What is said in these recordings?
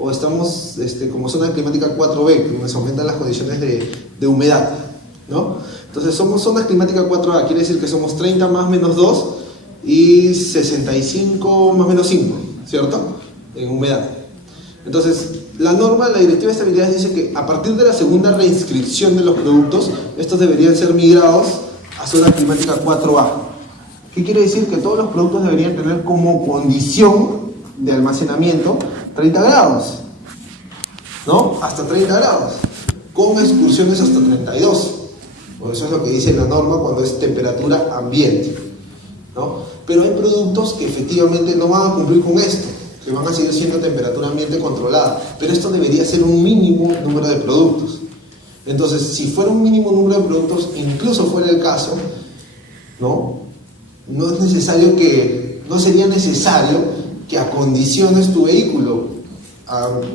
o estamos como zona climática 4B, donde se aumentan las condiciones de humedad, ¿no? Entonces somos zona climática 4A, quiere decir que somos 30 más menos 2 y 65 más menos 5, ¿cierto? En humedad. Entonces, la norma, la directiva de estabilidad dice que a partir de la segunda reinscripción de los productos, estos deberían ser migrados a zona climática 4A. ¿Qué quiere decir? Que todos los productos deberían tener como condición de almacenamiento 30 grados, ¿no? Hasta 30 grados, con excursiones hasta 32. Por eso es lo que dice la norma cuando es temperatura ambiente, ¿no? Pero hay productos que efectivamente no van a cumplir con esto, que van a seguir siendo temperatura ambiente controlada, pero esto debería ser un mínimo número de productos. Entonces, si fuera un mínimo número de productos, incluso fuera el caso, no es necesario que, no sería necesario que acondiciones tu vehículo.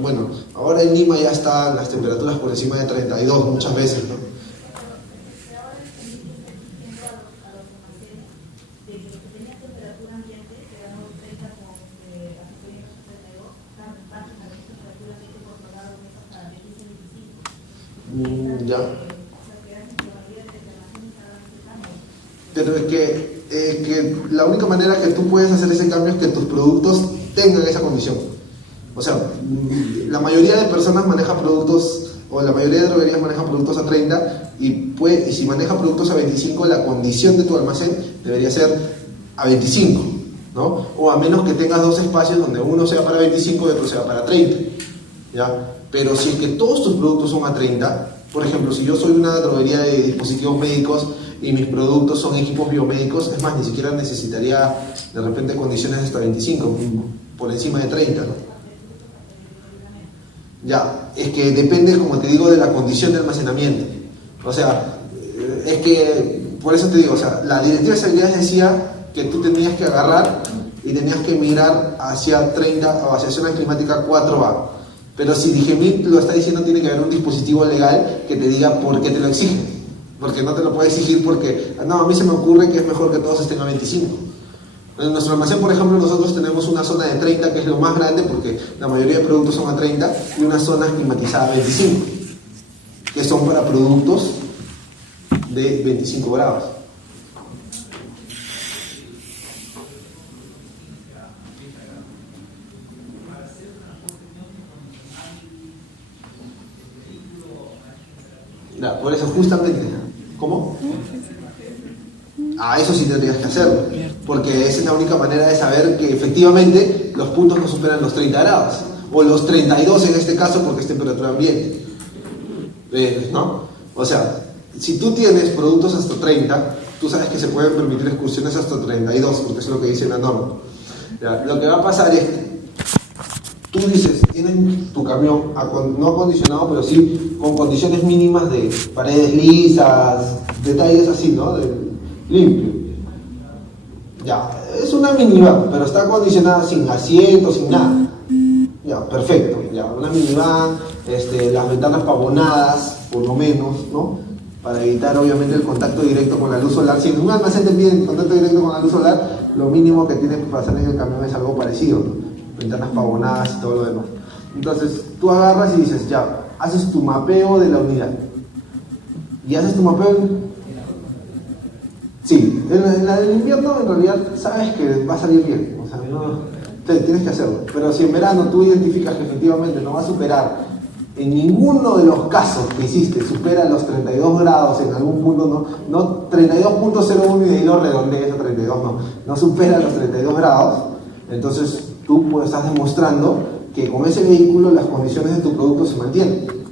Bueno, ahora en Lima ya están las temperaturas por encima de 32 muchas veces, ¿no? Ya. Pero es que la única manera que tú puedes hacer ese cambio es que tus productos tengan esa condición. O sea, la mayoría de personas maneja productos, o la mayoría de droguerías maneja productos a 30 y si maneja productos a 25, la condición de tu almacén debería ser a 25, ¿no? O a menos que tengas dos espacios donde uno sea para 25 y otro sea para 30, ¿ya? Pero si es que todos tus productos son a 30, por ejemplo, si yo soy una droguería de dispositivos médicos y mis productos son equipos biomédicos, es más, ni siquiera necesitaría de repente condiciones hasta 25, por encima de 30, ¿no? Ya, es que depende, como te digo, de la condición de almacenamiento. O sea, es que, por eso te digo, o sea, la directiva de estabilidad decía que tú tenías que agarrar y tenías que migrar hacia 30 o hacia zona climática 4A. Pero si DIGEMIT lo está diciendo, tiene que haber un dispositivo legal que te diga por qué te lo exige. Porque no te lo puede exigir porque, no, a mí se me ocurre que es mejor que todos estén a 25. En nuestro almacén, por ejemplo, nosotros tenemos una zona de 30, que es lo más grande porque la mayoría de productos son a 30, y una zona climatizada a 25, que son para productos de 25 grados. Ya, por eso justamente, ¿cómo? Eso sí tendrías que hacerlo, porque esa es la única manera de saber que efectivamente los puntos no superan los 30 grados, o los 32 en este caso porque es temperatura ambiente, ¿no? O sea, si tú tienes productos hasta 30, tú sabes que se pueden permitir excursiones hasta 32, porque eso es lo que dice la norma. Ya, lo que va a pasar es que tú dices, tienen tu camión no acondicionado, pero sí con condiciones mínimas de paredes lisas, detalles así, ¿no? Limpio. Ya, es una minivan, pero está acondicionada sin asientos, sin nada. Ya, perfecto. Ya, una minivan, las ventanas pavonadas, por lo menos, ¿no? Para evitar obviamente el contacto directo con la luz solar. Si en un almacén te piden contacto directo con la luz solar, lo mínimo que tiene que pasar en el camión es algo parecido, ¿no? Ventanas pavonadas y todo lo demás. Entonces, tú agarras y dices, ya, haces tu mapeo de la unidad. Y haces tu mapeo. Sí, en la del invierno en realidad sabes que va a salir bien, o sea, no, tienes que hacerlo. Pero si en verano tú identificas que efectivamente no va a superar, en ninguno de los casos que hiciste supera los 32 grados en algún punto, no 32.01 y de ahí lo redondees a 32, no supera los 32 grados, entonces tú pues estás demostrando que con ese vehículo las condiciones de tu producto se mantienen.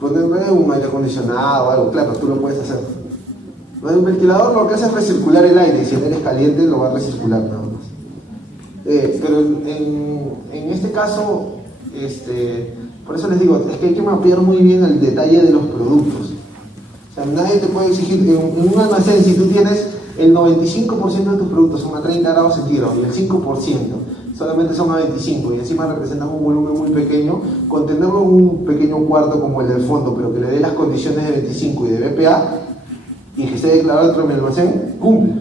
Poner un aire acondicionado o algo, claro, tú lo puedes hacer. El ventilador lo que hace es recircular el aire, y si el aire es caliente lo va a recircular nada más. Pero en este caso, por eso les digo, es que hay que mapear muy bien el detalle de los productos. O sea, nadie te puede exigir, en un almacén, si tú tienes el 95% de tus productos son a 30 grados centígrados y el 5% solamente son a 25 y encima representan un volumen muy pequeño, con tenerlo en un pequeño cuarto como el del fondo, pero que le dé las condiciones de 25 y de BPA y que esté declarado dentro de mi almacén, cumple.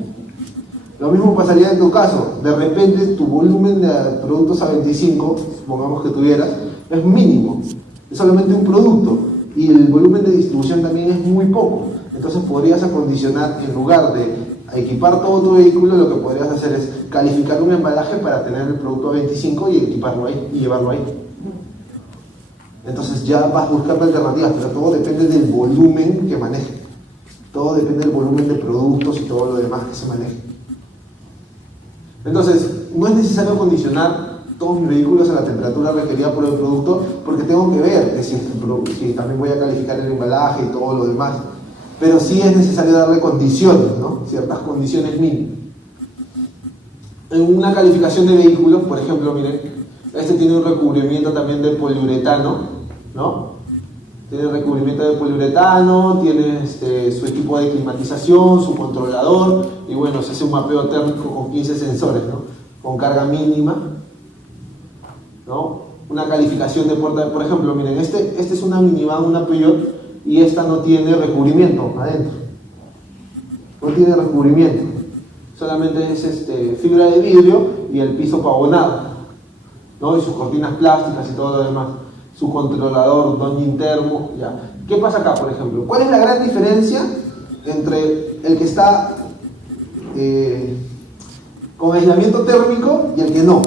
Lo mismo pasaría en tu caso, de repente tu volumen de productos a 25, supongamos que tuvieras, es mínimo, es solamente un producto y el volumen de distribución también es muy poco. Entonces podrías acondicionar, en lugar de equipar todo tu vehículo, lo que podrías hacer es calificar un embalaje para tener el producto a 25 y equiparlo ahí y llevarlo ahí. Entonces ya vas buscando alternativas, pero todo depende del volumen que maneje. Todo depende del volumen de productos y todo lo demás que se maneje. Entonces, no es necesario acondicionar todos mis vehículos a la temperatura requerida por el producto, porque tengo que ver que si también voy a calificar el embalaje y todo lo demás. Pero sí es necesario darle condiciones, ¿no? Ciertas condiciones mínimas. En una calificación de vehículos, por ejemplo, miren, este tiene un recubrimiento también de poliuretano, ¿no? Tiene recubrimiento de poliuretano, tiene su equipo de climatización, su controlador, y bueno, se hace un mapeo térmico con 15 sensores, ¿no? Con carga mínima, ¿no? Una calificación de puerta, por ejemplo, miren, este es una minivan, una Peugeot, y esta no tiene recubrimiento adentro. No tiene recubrimiento. Solamente es fibra de vidrio y el piso pavonado, ¿no? Y sus cortinas plásticas y todo lo demás. Su controlador, doña termo, ya. ¿Qué pasa acá, por ejemplo? ¿Cuál es la gran diferencia entre el que está con aislamiento térmico y el que no?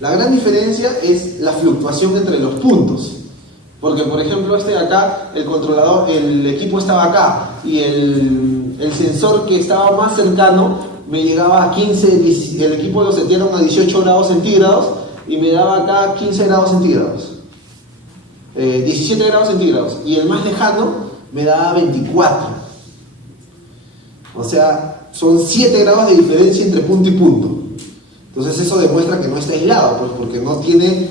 La gran diferencia es la fluctuación entre los puntos. Porque, por ejemplo, de acá, el controlador, el equipo estaba acá y el sensor que estaba más cercano me llegaba a 15, el equipo lo setearon a 18 grados centígrados y me daba acá 15 grados centígrados, 17 grados centígrados, y el más lejano me daba 24. O sea, son 7 grados de diferencia entre punto y punto. Entonces eso demuestra que no está aislado, pues, porque no tiene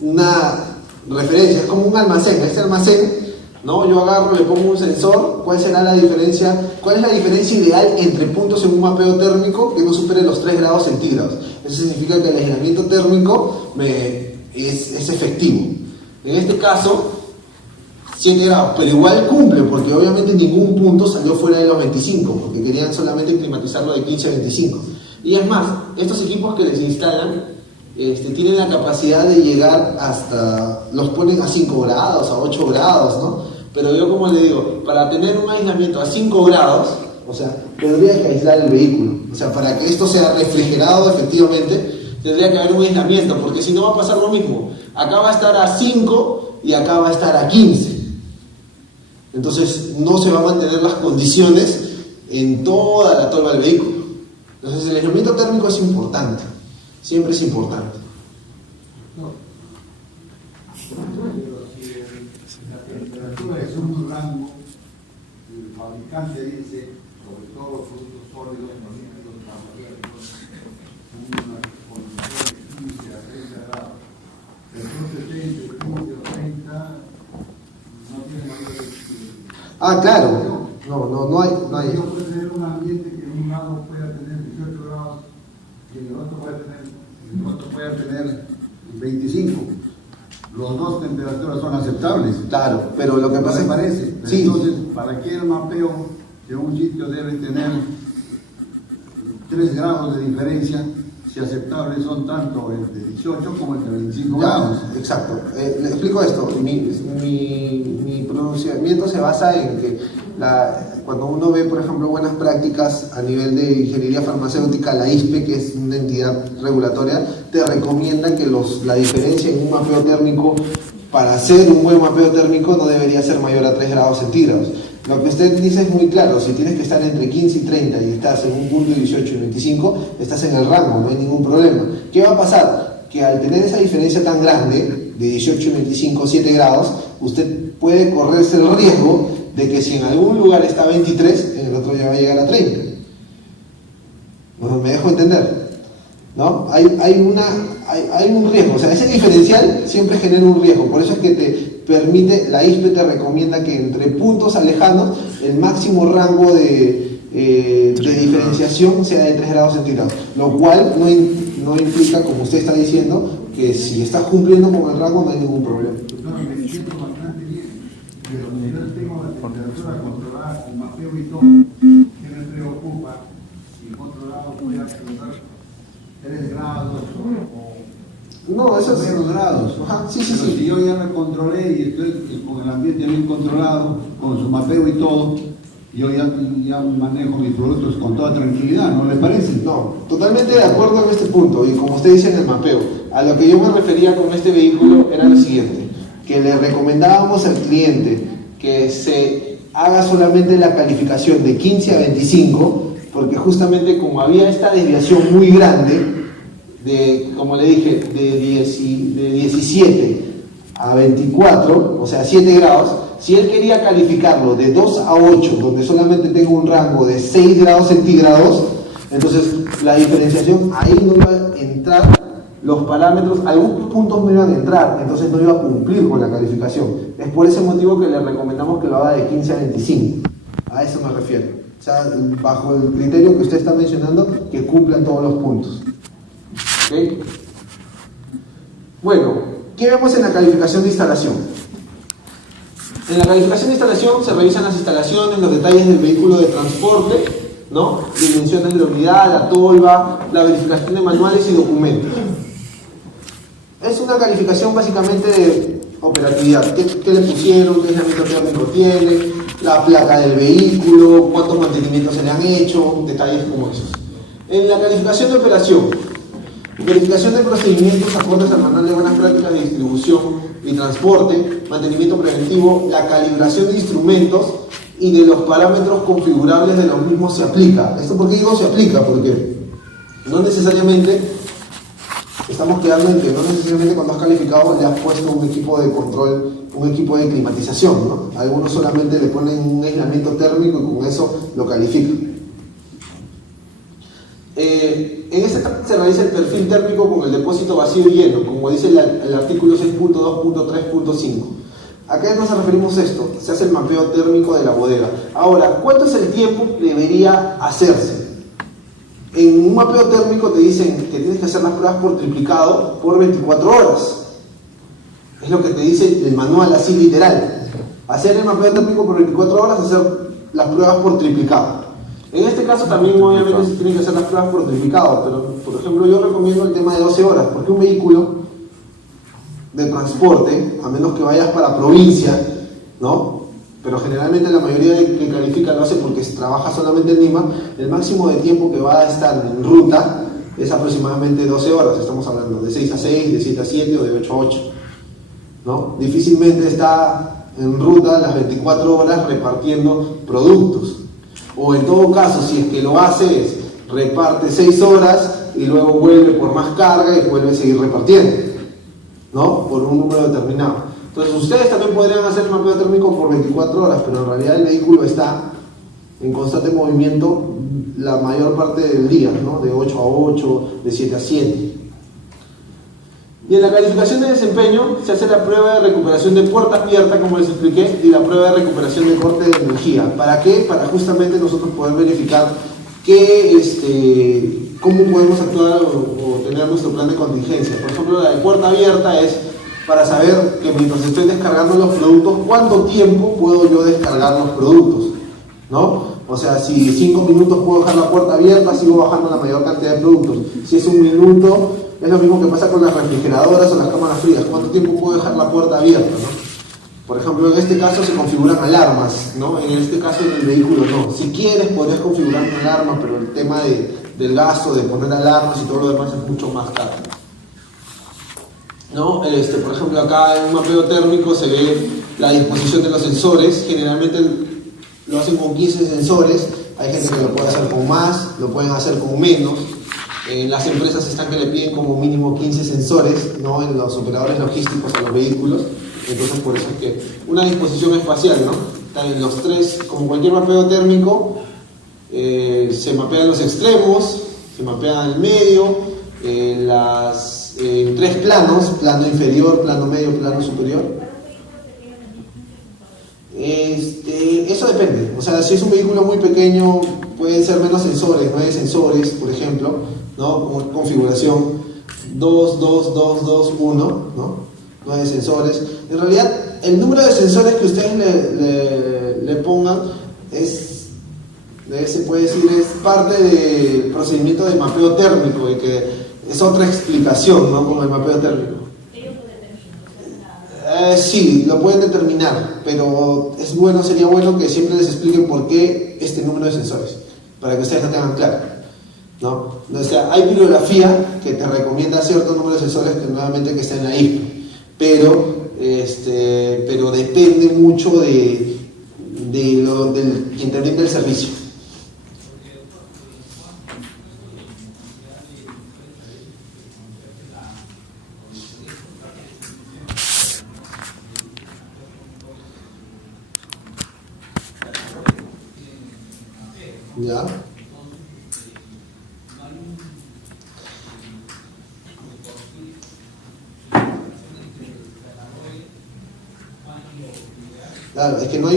una referencia, es como un almacén. Este almacén, ¿no? Yo agarro, le pongo un sensor. ¿Cuál será la diferencia? ¿Cuál es la diferencia ideal entre puntos en un mapeo térmico que no supere los 3 grados centígrados? Eso significa que el aislamiento térmico es efectivo. En este caso, 7 grados, pero igual cumple, porque obviamente ningún punto salió fuera de los 25, porque querían solamente climatizarlo de 15 a 25. Y es más, estos equipos que les instalan tienen la capacidad de llegar hasta, los ponen a 5 grados, a 8 grados, ¿no? Pero yo, como le digo, para tener un aislamiento a 5 grados, o sea, tendría que aislar el vehículo. O sea, para que esto sea refrigerado efectivamente, tendría que haber un aislamiento, porque si no va a pasar lo mismo. Acá va a estar a 5 y acá va a estar a 15. Entonces no se van a mantener las condiciones en toda la tolva del vehículo. Entonces el aislamiento térmico es importante. Siempre es importante. No. Pero si la temperatura es un rango, el fabricante dice, sobre todo los productos sólidos, los líquidos, los abiertos, unas condiciones 15 a 30 grados. Entonces, entre 15 o 30 no tiene mayor dificultad. Ah, claro. No hay. Yo puedo tener un ambiente que en un lado pueda tener 18 grados y en el otro puede tener 25. Los dos temperaturas son aceptables. Claro, pero lo que pasa es... parece. Sí. Entonces, ¿para qué el mapeo de un sitio debe tener 3 grados de diferencia si aceptables son tanto el de 18 como el de 25 grados? Exacto. Le explico esto. Mi pronunciamiento se basa en que cuando uno ve, por ejemplo, buenas prácticas a nivel de ingeniería farmacéutica, la ISPE, que es una entidad regulatoria, te recomienda que la diferencia en un mapeo térmico, para hacer un buen mapeo térmico, no debería ser mayor a 3 grados centígrados. Lo que usted dice es muy claro: si tienes que estar entre 15 y 30 y estás en un punto 18 y 25, estás en el rango, no hay ningún problema. ¿Qué va a pasar? Que al tener esa diferencia tan grande, de 18 y 25, 7 grados, usted puede correrse el riesgo de que si en algún lugar está a 23, en el otro ya va a llegar a 30. ¿No? ¿Me dejo entender? ¿No? Hay un riesgo. O sea, ese diferencial siempre genera un riesgo. Por eso es que te permite, la ISPE te recomienda que entre puntos alejados, el máximo rango de de diferenciación sea de 3 grados centígrados, lo cual no implica, como usted está diciendo, que si estás cumpliendo con el rango no hay ningún problema. Doctor, me siento bastante bien, pero si yo tengo la temperatura controlada con mapeo y todo, ¿qué me preocupa? Si en otro lado voy a alcanzar 3 grados No, eso es... menos grados. Ajá, sí. Pero si yo ya me controlé y estoy con el ambiente bien controlado, con su mapeo y todo, yo ya manejo mis productos con toda tranquilidad, ¿no le parece? No, totalmente de acuerdo en este punto, y como usted dice en el mapeo, a lo que yo me refería con este vehículo era lo siguiente, que le recomendábamos al cliente que se haga solamente la calificación de 15 a 25, porque justamente como había esta desviación muy grande, como le dije, de 17 a 24, o sea 7 grados, si él quería calificarlo de 2 a 8, donde solamente tengo un rango de 6 grados centígrados, entonces la diferenciación ahí no iba a entrar los parámetros, algunos puntos no iban a entrar, entonces no iba a cumplir con la calificación. Es por ese motivo que le recomendamos que lo haga de 15 a 25. A eso me refiero. O sea, bajo el criterio que usted está mencionando, que cumplan todos los puntos. ¿Okay? Bueno, ¿qué vemos en la calificación de instalación? En la calificación de instalación se revisan las instalaciones, los detalles del vehículo de transporte, ¿no? Dimensiones de la unidad, la tolva, la verificación de manuales y documentos. Es una calificación básicamente de operatividad. ¿Qué le pusieron? ¿Qué aislamiento térmico tiene? La placa del vehículo, cuántos mantenimientos se le han hecho, detalles como esos. En la calificación de operación, verificación de procedimientos acordes al manual de buenas prácticas de distribución y transporte, mantenimiento preventivo, la calibración de instrumentos y de los parámetros configurables de los mismos se aplica. ¿Esto por qué digo se aplica? Porque no necesariamente estamos quedando en que no necesariamente cuando has calificado le has puesto un equipo de control, un equipo de climatización, ¿no? Algunos solamente le ponen un aislamiento térmico y con eso lo califican. En este se realiza el perfil térmico con el depósito vacío y lleno, como dice el artículo 6.2.3.5. ¿A qué nos referimos esto? Se hace el mapeo térmico de la bodega. Ahora, ¿cuánto es el tiempo que debería hacerse? En un mapeo térmico te dicen que tienes que hacer las pruebas por triplicado por 24 horas. Es lo que te dice el manual, así literal. Hacer el mapeo térmico por 24 horas, hacer las pruebas por triplicado. En este caso también obviamente se tienen que hacer las pruebas por triplicado, pero por ejemplo yo recomiendo el tema de 12 horas, porque un vehículo de transporte, a menos que vayas para provincia, ¿no? Pero generalmente la mayoría de que califica lo hace porque trabaja solamente en Lima, el máximo de tiempo que va a estar en ruta es aproximadamente 12 horas, estamos hablando de 6 a 6, de 7 a 7 o de 8 a 8, ¿no? Difícilmente está en ruta las 24 horas repartiendo productos. O en todo caso, si es que lo hace, reparte 6 horas y luego vuelve por más carga y vuelve a seguir repartiendo, ¿no? Por un número determinado. Entonces ustedes también podrían hacer el mapeo térmico por 24 horas, pero en realidad el vehículo está en constante movimiento la mayor parte del día, ¿no? De 8 a 8, de 7 a 7. Y en la calificación de desempeño se hace la prueba de recuperación de puerta abierta, como les expliqué, y la prueba de recuperación de corte de energía. ¿Para qué? Para justamente nosotros poder verificar cómo podemos actuar o tener nuestro plan de contingencia. Por ejemplo, la de puerta abierta es para saber que mientras estoy descargando los productos, ¿cuánto tiempo puedo yo descargar los productos? ¿No? O sea, si 5 minutos puedo dejar la puerta abierta, sigo bajando la mayor cantidad de productos. Si es 1 minuto, es lo mismo que pasa con las refrigeradoras o las cámaras frías. ¿Cuánto tiempo puedo dejar la puerta abierta, ¿no? Por ejemplo, en este caso se configuran alarmas, ¿no? En este caso en el vehículo no. Si quieres podrías configurar una alarma, pero el tema del gasto, de poner alarmas y todo lo demás es mucho más caro, ¿no? Por ejemplo, acá en un mapeo térmico se ve la disposición de los sensores. Generalmente lo hacen con 15 sensores. Hay gente que lo puede hacer con más, lo pueden hacer con menos. Las empresas están que le piden como mínimo 15 sensores, ¿no? En los operadores logísticos a los vehículos. Entonces por eso es que una disposición espacial, ¿no? Están en los 3, como cualquier mapeo térmico, se mapean los extremos, se mapean el medio, en 3 planos, plano inferior, plano medio, plano superior. Eso depende, o sea, si es un vehículo muy pequeño pueden ser menos sensores, 9 sensores, por ejemplo, ¿no? Como configuración 2, 2, 2, 2, 1, ¿no? 9 sensores. En realidad, el número de sensores que ustedes le pongan se puede decir, es parte del procedimiento de mapeo térmico, y que es otra explicación, ¿no? Con el mapeo térmico. Sí, lo pueden determinar, pero sería bueno que siempre les expliquen por qué este número de sensores, para que ustedes lo tengan claro, ¿no? O sea, hay bibliografía que te recomienda cierto número de sensores que nuevamente que está en la ISPE, pero depende mucho del quien te brinda el servicio. ¿Ya? Claro, es que no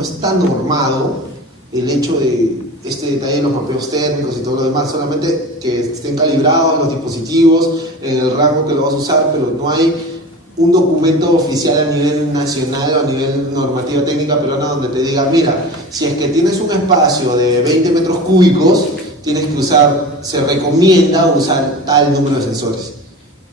está normado el hecho de este detalle de los mapeos térmicos y todo lo demás, solamente que estén calibrados los dispositivos en el rango que lo vas a usar, pero no hay un documento oficial a nivel nacional o a nivel normativa técnica peruana donde te diga, mira, si es que tienes un espacio de 20 metros cúbicos, tienes que se recomienda usar tal número de sensores,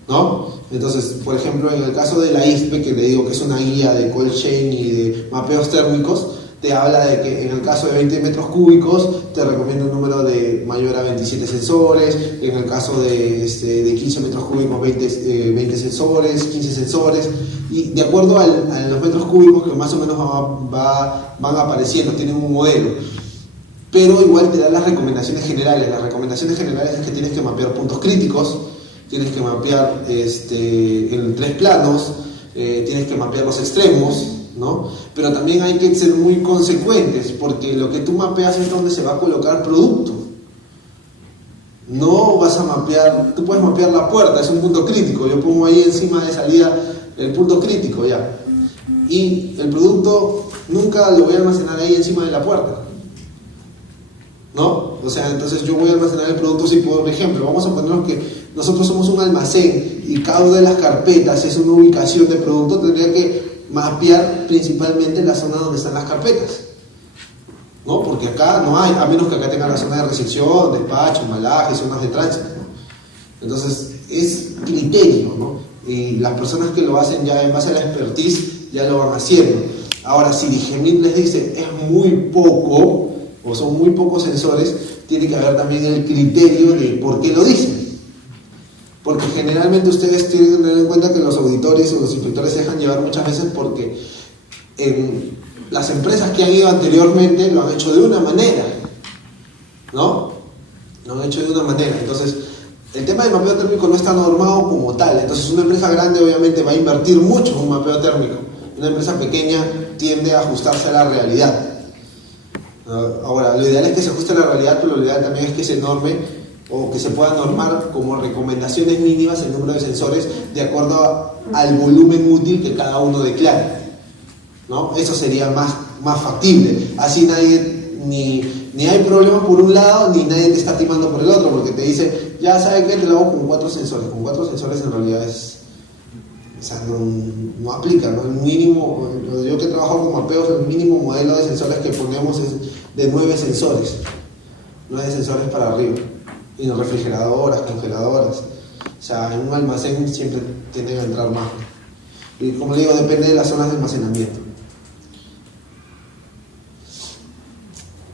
¿no? Entonces, por ejemplo, en el caso de la ISPE, que le digo que es una guía de cold chain y de mapeos térmicos, te habla de que en el caso de 20 metros cúbicos te recomienda un número de mayor a 27 sensores, en el caso de 15 metros cúbicos 20 sensores, 15 sensores, y de acuerdo a los metros cúbicos que más o menos van apareciendo, tienen un modelo, pero igual te dan las recomendaciones generales. Las recomendaciones generales es que tienes que mapear puntos críticos, tienes que mapear en 3 planos, tienes que mapear los extremos, ¿no? Pero también hay que ser muy consecuentes, porque lo que tú mapeas es donde se va a colocar producto. No vas a mapear, tú puedes mapear la puerta, es un punto crítico, yo pongo ahí encima de salida el punto crítico ya, y el producto nunca lo voy a almacenar ahí encima de la puerta, ¿no? O sea, entonces yo voy a almacenar el producto, si por ejemplo, vamos a ponernos que nosotros somos un almacén y cada una de las carpetas es una ubicación de producto, tendría que mapear principalmente la zona donde están las carpetas, ¿no? Porque acá no hay, a menos que acá tengan la zona de recepción, despacho, embalaje, zonas de tránsito, ¿no? Entonces es criterio, ¿no? Y las personas que lo hacen ya en base a la expertise ya lo van haciendo. Ahora, si Digemit les dice es muy poco o son muy pocos sensores, tiene que haber también el criterio de por qué lo dicen. Porque generalmente ustedes tienen que tener en cuenta que los auditores o los inspectores se dejan llevar muchas veces porque en las empresas que han ido anteriormente lo han hecho de una manera, ¿no? Lo han hecho de una manera. Entonces, el tema del mapeo térmico no está normado como tal. Entonces, una empresa grande obviamente va a invertir mucho en un mapeo térmico. Una empresa pequeña tiende a ajustarse a la realidad. Ahora, lo ideal es que se ajuste a la realidad, pero lo ideal también es que se norme o que se pueda normar como recomendaciones mínimas el número de sensores de acuerdo al volumen útil que cada uno declare, ¿no? Eso sería más factible. Así nadie, ni hay problemas por un lado, ni nadie te está timando por el otro, porque te dice, ya sabes que te lo hago con 4 sensores. Con 4 sensores en realidad no aplica, ¿no? El mínimo, yo que trabajo con mapeos, el mínimo modelo de sensores que ponemos es de 9 sensores. 9 sensores para arriba. Y refrigeradoras, congeladoras. O sea, en un almacén siempre tiene que entrar más. Y como le digo, depende de las zonas de almacenamiento.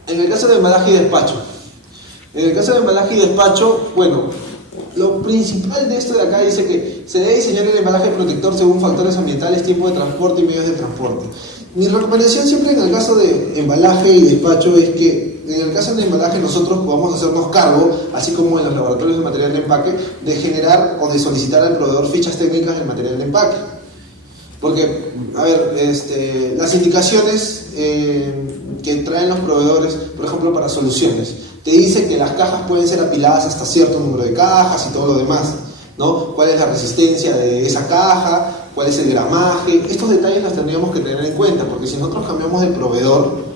En el caso de embalaje y despacho. En el caso de embalaje y despacho, bueno, lo principal de esto de acá dice que se debe diseñar el embalaje protector según factores ambientales, tiempo de transporte y medios de transporte. Mi recomendación siempre en el caso de embalaje y despacho es que en el caso de embalaje nosotros podamos hacernos cargo, así como en los laboratorios de material de empaque, de generar o de solicitar al proveedor fichas técnicas del material de empaque. Porque, a ver, las indicaciones que traen los proveedores, por ejemplo, para soluciones, te dice que las cajas pueden ser apiladas hasta cierto número de cajas y todo lo demás, ¿no? ¿Cuál es la resistencia de esa caja? ¿Cuál es el gramaje? Estos detalles los tendríamos que tener en cuenta, porque si nosotros cambiamos de proveedor,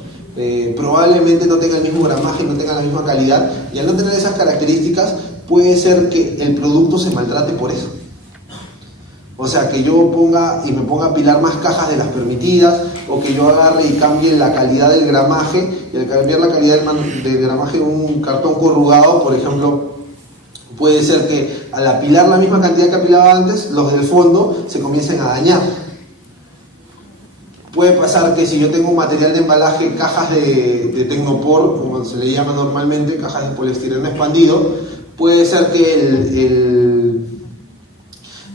probablemente no tenga el mismo gramaje, no tenga la misma calidad, y al no tener esas características puede ser que el producto se maltrate por eso. O sea, que yo me ponga a apilar más cajas de las permitidas, o que yo agarre y cambie la calidad del gramaje, y al cambiar la calidad del gramaje de un cartón corrugado, por ejemplo, puede ser que al apilar la misma cantidad que apilaba antes, los del fondo se comiencen a dañar. Puede pasar que si yo tengo un material de embalaje, cajas de Tecnopor, como se le llama normalmente, cajas de poliestireno expandido, puede ser que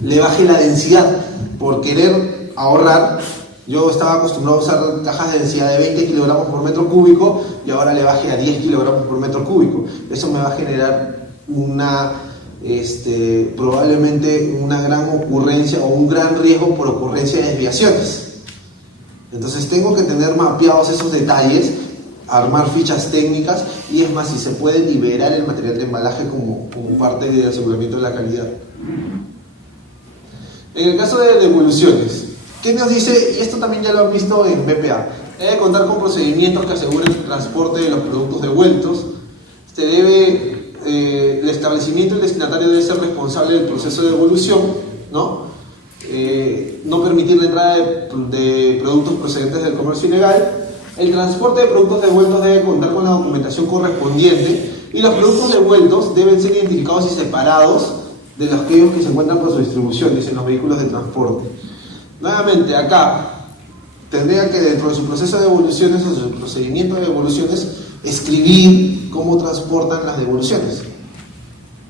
le baje la densidad por querer ahorrar. Yo estaba acostumbrado a usar cajas de densidad de 20 kilogramos por metro cúbico y ahora le bajé a 10 kilogramos por metro cúbico. Eso me va a generar probablemente una gran ocurrencia o un gran riesgo por ocurrencia de desviaciones. Entonces tengo que tener mapeados esos detalles, armar fichas técnicas, y es más, si se puede liberar el material de embalaje como parte del aseguramiento de la calidad. En el caso de devoluciones, ¿qué nos dice? Y esto también ya lo han visto en BPA. Debe contar con procedimientos que aseguren el transporte de los productos devueltos. El establecimiento y el destinatario debe ser responsable del proceso de devolución, ¿no? No permitir la entrada de productos procedentes del comercio ilegal. El transporte de productos devueltos debe contar con la documentación correspondiente, y los productos devueltos deben ser identificados y separados de los aquellos que se encuentran con su distribución, en los vehículos de transporte. Nuevamente, acá tendría que, dentro de su proceso de devoluciones o su procedimiento de devoluciones, escribir cómo transportan las devoluciones,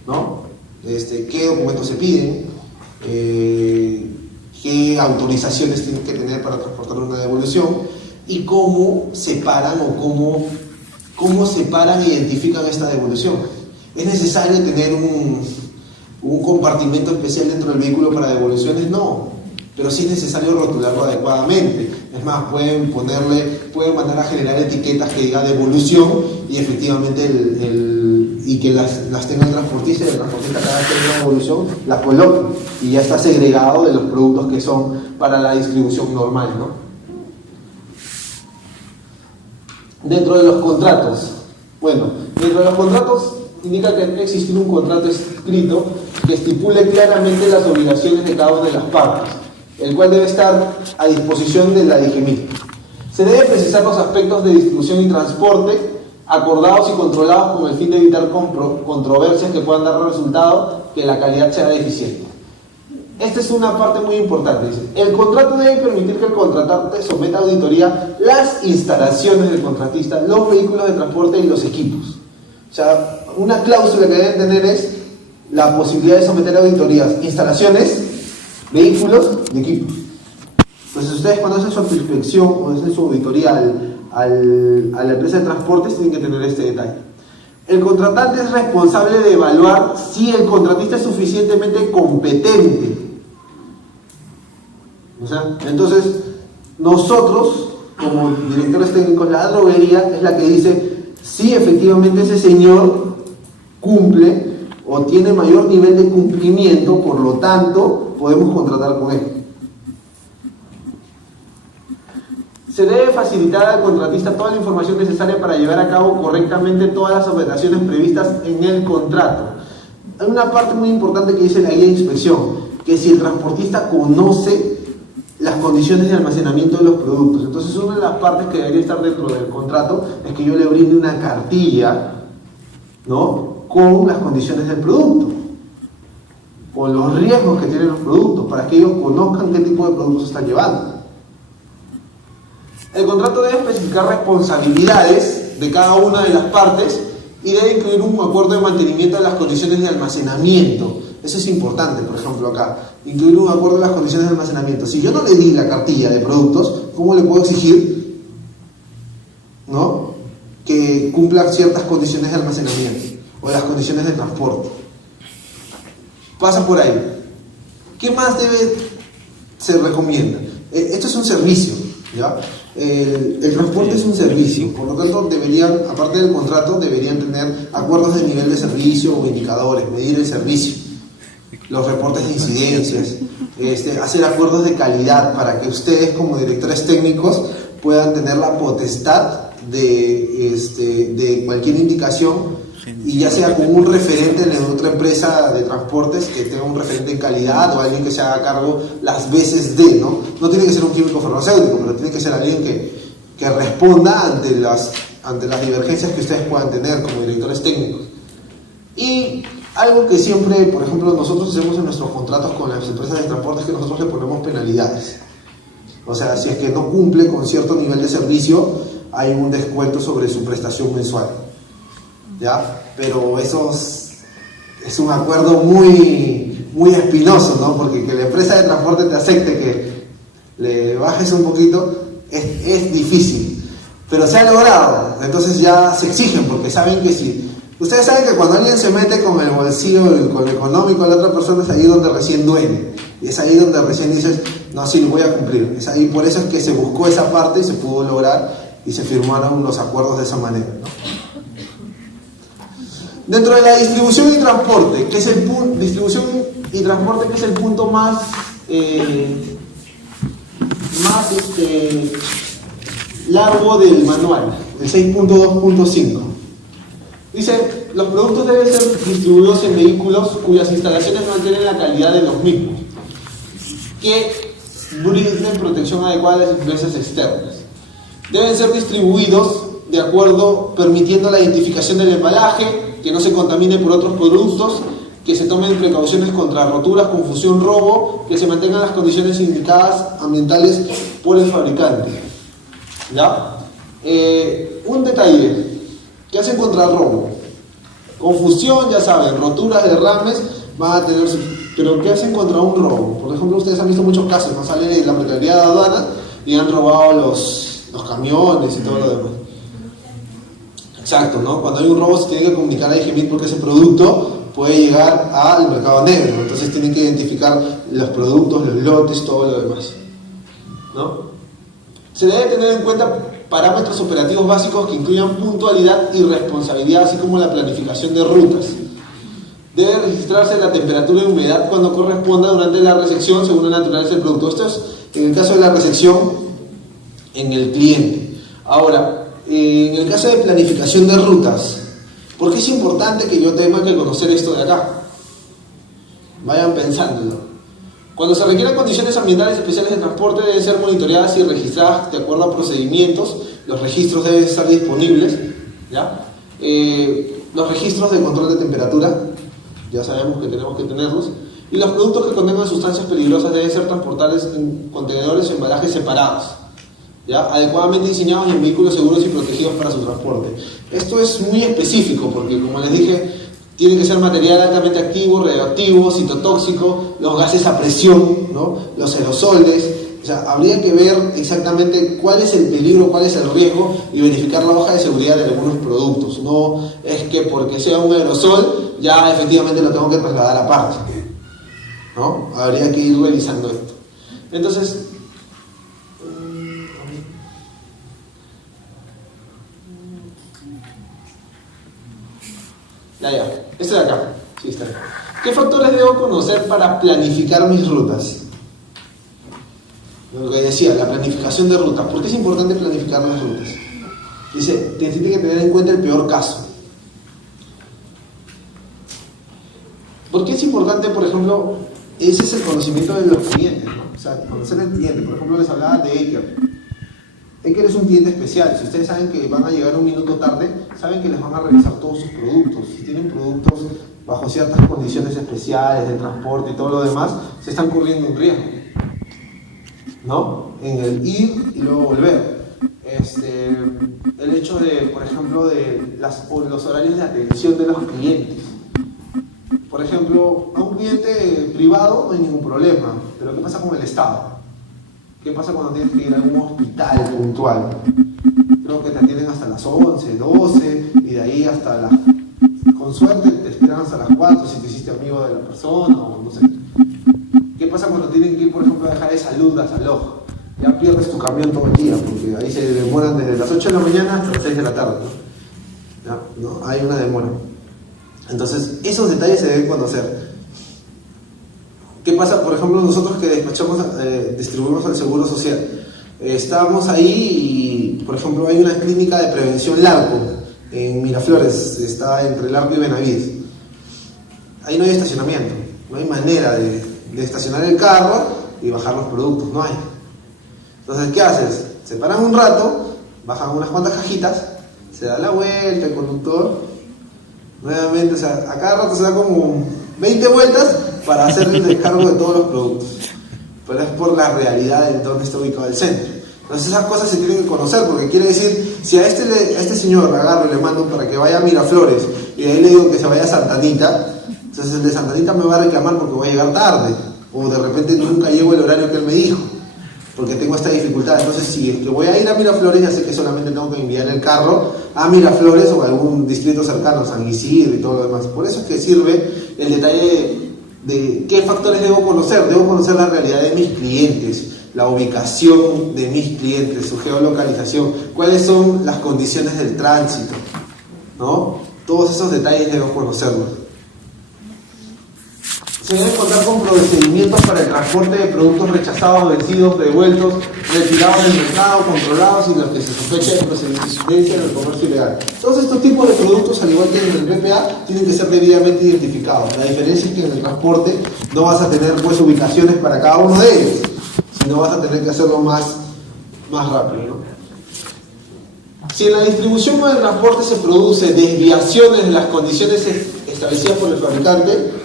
¿no? Qué documentos se piden, qué autorizaciones tienen que tener para transportar una devolución, y cómo separan cómo separan e identifican esta devolución. ¿Es necesario tener un compartimento especial dentro del vehículo para devoluciones? No, pero sí es necesario rotularlo adecuadamente. Es más, pueden mandar a generar etiquetas que diga devolución, y efectivamente y que las tenga el transportista, y el transportista cada vez que tenga una devolución las coloque, y ya está segregado de los productos que son para la distribución normal, ¿no? Dentro de los contratos, indica que debe existir un contrato escrito que estipule claramente las obligaciones de cada una de las partes, el cual debe estar a disposición de la DGMIT. Se debe precisar los aspectos de distribución y transporte acordados y controlados con el fin de evitar controversias que puedan dar resultado que la calidad sea deficiente. Esta es una parte muy importante. Dice, el contrato debe permitir que el contratante someta a auditoría las instalaciones del contratista, los vehículos de transporte y los equipos. O sea, una cláusula que deben tener es la posibilidad de someter a auditorías instalaciones, vehículos y equipos. Entonces ustedes, cuando hacen su inspección o hacen su auditoría a la empresa de transportes, tienen que tener este detalle. El contratante es responsable de evaluar si el contratista es suficientemente competente. O sea, entonces nosotros, como directores técnicos, la droguería es la que dice si efectivamente ese señor cumple o tiene mayor nivel de cumplimiento, por lo tanto podemos contratar con él. Se debe facilitar al contratista toda la información necesaria para llevar a cabo correctamente todas las operaciones previstas en el contrato. Hay una parte muy importante que dice la guía de inspección, que si el transportista conoce las condiciones de almacenamiento de los productos. Entonces, una de las partes que debería estar dentro del contrato es que yo le brinde una cartilla, ¿no?, con las condiciones del producto, con los riesgos que tienen los productos, para que ellos conozcan qué tipo de productos están llevando. El contrato debe especificar responsabilidades de cada una de las partes y debe incluir un acuerdo de mantenimiento de las condiciones de almacenamiento. Eso es importante, por ejemplo, acá. Incluir un acuerdo de las condiciones de almacenamiento. Si yo no le di la cartilla de productos, ¿cómo le puedo exigir, ¿no?, que cumpla ciertas condiciones de almacenamiento o las condiciones de transporte? Pasa por ahí. ¿Qué más se recomienda? Esto es un servicio, ¿ya? El transporte es un servicio, por lo tanto deberían, aparte del contrato, deberían tener acuerdos de nivel de servicio o indicadores, medir el servicio, los reportes de incidencias, hacer acuerdos de calidad para que ustedes como directores técnicos puedan tener la potestad de cualquier indicación, y ya sea con un referente en otra empresa de transportes que tenga un referente en calidad, o alguien que se haga cargo las veces de, ¿no? No tiene que ser un químico farmacéutico, pero tiene que ser alguien que responda ante las divergencias que ustedes puedan tener como directores técnicos. Y algo que siempre, por ejemplo, nosotros hacemos en nuestros contratos con las empresas de transporte es que nosotros le ponemos penalidades. O sea, si es que no cumple con cierto nivel de servicio, hay un descuento sobre su prestación mensual, ¿ya? Pero eso es un acuerdo muy, muy espinoso, ¿no? Porque que la empresa de transporte te acepte que le bajes un poquito es difícil, pero se ha logrado. Entonces ya se exigen, porque saben que si... Ustedes saben que cuando alguien se mete con el bolsillo, con lo económico de la otra persona, es ahí donde recién duele. Y es ahí donde recién dices, no, sí, lo voy a cumplir. Es ahí, por eso es que se buscó esa parte y se pudo lograr y se firmaron los acuerdos de esa manera, ¿no? Dentro de la distribución y transporte, ¿qué es el punto? Distribución y transporte, ¿qué es el punto más largo del manual? El 6.2.5. Dice, los productos deben ser distribuidos en vehículos cuyas instalaciones mantienen la calidad de los mismos, que brinden protección adecuada a las influencias externas. Deben ser distribuidos de acuerdo, permitiendo la identificación del embalaje, que no se contamine por otros productos, que se tomen precauciones contra roturas, confusión, robo, que se mantengan las condiciones indicadas ambientales por el fabricante. ¿Ya? Un detalle. ¿Qué hacen contra el robo? Confusión, ya saben, roturas, derrames, van a tener... Pero ¿qué hacen contra un robo? Por ejemplo, ustedes han visto muchos casos, ¿no? Sale de la Procuraduría de Aduanas y han robado los camiones y todo lo demás. Exacto, ¿no? Cuando hay un robo se tiene que comunicar a IGEMIT porque ese producto puede llegar al mercado negro. Entonces tienen que identificar los productos, los lotes, todo lo demás, ¿no? Se debe tener en cuenta parámetros operativos básicos que incluyan puntualidad y responsabilidad, así como la planificación de rutas. Debe registrarse la temperatura y humedad cuando corresponda durante la recepción según la naturaleza del producto. Esto es en el caso de la recepción en el cliente. Ahora, en el caso de planificación de rutas, ¿por qué es importante que yo tenga que conocer esto de acá? Vayan pensándolo. Cuando se requieran condiciones ambientales especiales de transporte, deben ser monitoreadas y registradas de acuerdo a procedimientos. Los registros deben estar disponibles, ¿ya? Los registros de control de temperatura, ya sabemos que tenemos que tenerlos. Y los productos que contengan sustancias peligrosas deben ser transportables en contenedores o embalajes separados, ¿ya? Adecuadamente diseñados y en vehículos seguros y protegidos para su transporte. Esto es muy específico porque, como les dije, tiene que ser material altamente activo, radioactivo, citotóxico, los gases a presión, ¿no? Los aerosoles. O sea, habría que ver exactamente cuál es el peligro, cuál es el riesgo y verificar la hoja de seguridad de algunos productos. No es que porque sea un aerosol ya efectivamente lo tengo que trasladar aparte, ¿no? Habría que ir revisando esto. Entonces, este de acá, sí está. ¿Qué factores debo conocer para planificar mis rutas? Lo que decía, la planificación de rutas. ¿Por qué es importante planificar las rutas? Dice, tiene que tener en cuenta el peor caso. ¿Por qué es importante, por ejemplo, ese es el conocimiento de los clientes, ¿no? O sea, conocer al cliente. Por ejemplo, les hablaba de Eker. Eker es un cliente especial. Si ustedes saben que van a llegar un minuto tarde, saben que les van a revisar todos sus productos. Si tienen productos bajo ciertas condiciones especiales de transporte y todo lo demás, se están corriendo un riesgo, ¿no? En el ir y luego volver. El hecho de, por ejemplo, de los horarios de atención de los clientes. Por ejemplo, a un cliente privado no hay ningún problema, pero ¿qué pasa con el Estado? ¿Qué pasa cuando tienes que ir a algún hospital puntual? Creo que te atienden hasta las 11, 12 y de ahí hasta las... Con suerte te esperan hasta las 4 si te hiciste amigo de la persona o no sé. ¿Qué pasa cuando tienen que ir, por ejemplo, a dejar de salud a Saloj? Ya pierdes tu camión todo el día porque ahí se demoran desde las 8 de la mañana hasta las 6 de la tarde, ¿no? ¿Ya? ¿No? Hay una demora. Entonces, esos detalles se deben conocer. ¿Qué pasa, por ejemplo, nosotros que despachamos, distribuimos al Seguro Social? Estábamos ahí por ejemplo, hay una clínica de prevención Larco en Miraflores, está entre Larco y Benavides. Ahí no hay estacionamiento, no hay manera de estacionar el carro y bajar los productos, no hay. Entonces, ¿qué haces? Se paran un rato, bajan unas cuantas cajitas, se da la vuelta el conductor, nuevamente, o sea, a cada rato se da como 20 vueltas para hacer el descargo de todos los productos. Pero es por la realidad de donde está ubicado el centro. Entonces esas cosas se tienen que conocer, porque quiere decir, si a este señor agarro y le mando para que vaya a Miraflores y de ahí le digo que se vaya a Santa Anita, entonces el de Santa Anita me va a reclamar porque voy a llegar tarde, o de repente nunca llego el horario que él me dijo, porque tengo esta dificultad. Entonces, si es que voy a ir a Miraflores, ya sé que solamente tengo que enviar el carro a Miraflores o a algún distrito cercano, San Isidro y todo lo demás. Por eso es que sirve el detalle de qué factores debo conocer. Debo conocer la realidad de mis clientes, la ubicación de mis clientes, su geolocalización, cuáles son las condiciones del tránsito, ¿no? Todos esos detalles debo conocerlos. Se deben contar con procedimientos para el transporte de productos rechazados, vencidos, devueltos, retirados del mercado, controlados y los que se sospecha de procedencia en el comercio ilegal. Todos estos tipos de productos, al igual que en el BPA, tienen que ser debidamente identificados. La diferencia es que en el transporte no vas a tener pues ubicaciones para cada uno de ellos, sino vas a tener que hacerlo más rápido, ¿no? Si en la distribución o en el transporte se produce desviaciones de las condiciones establecidas por el fabricante,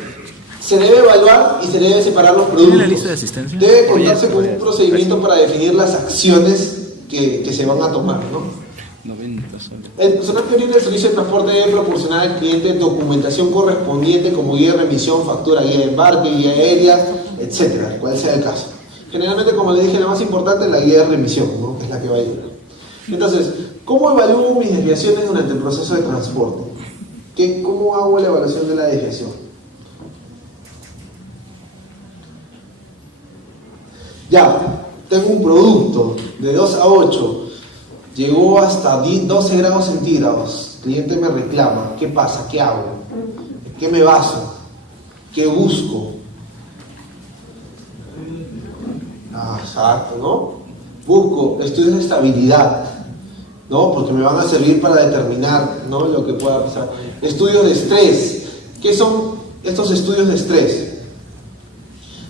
se debe evaluar y se debe separar los productos. ¿Tiene la lista de asistencia? Debe contarse con un procedimiento para definir las acciones que se van a tomar, ¿no? 90 soles. El personal que brinda el servicio de transporte debe proporcionar al cliente documentación correspondiente como guía de remisión, factura, guía de embarque, guía aérea, etcétera, cual sea el caso. Generalmente, como les dije, la más importante es la guía de remisión, ¿no? Que es la que va a ir. Entonces, ¿cómo evalúo mis desviaciones durante el proceso de transporte? ¿Cómo hago la evaluación de la desviación? Ya, tengo un producto de 2 a 8, llegó hasta 12 grados centígrados, el cliente me reclama, ¿qué pasa? ¿Qué hago? ¿Qué me baso? ¿Qué busco? Exacto, ¿no? Busco estudios de estabilidad, ¿no? Porque me van a servir para determinar, ¿no?, lo que pueda pasar. Estudios de estrés. ¿Qué son estos estudios de estrés?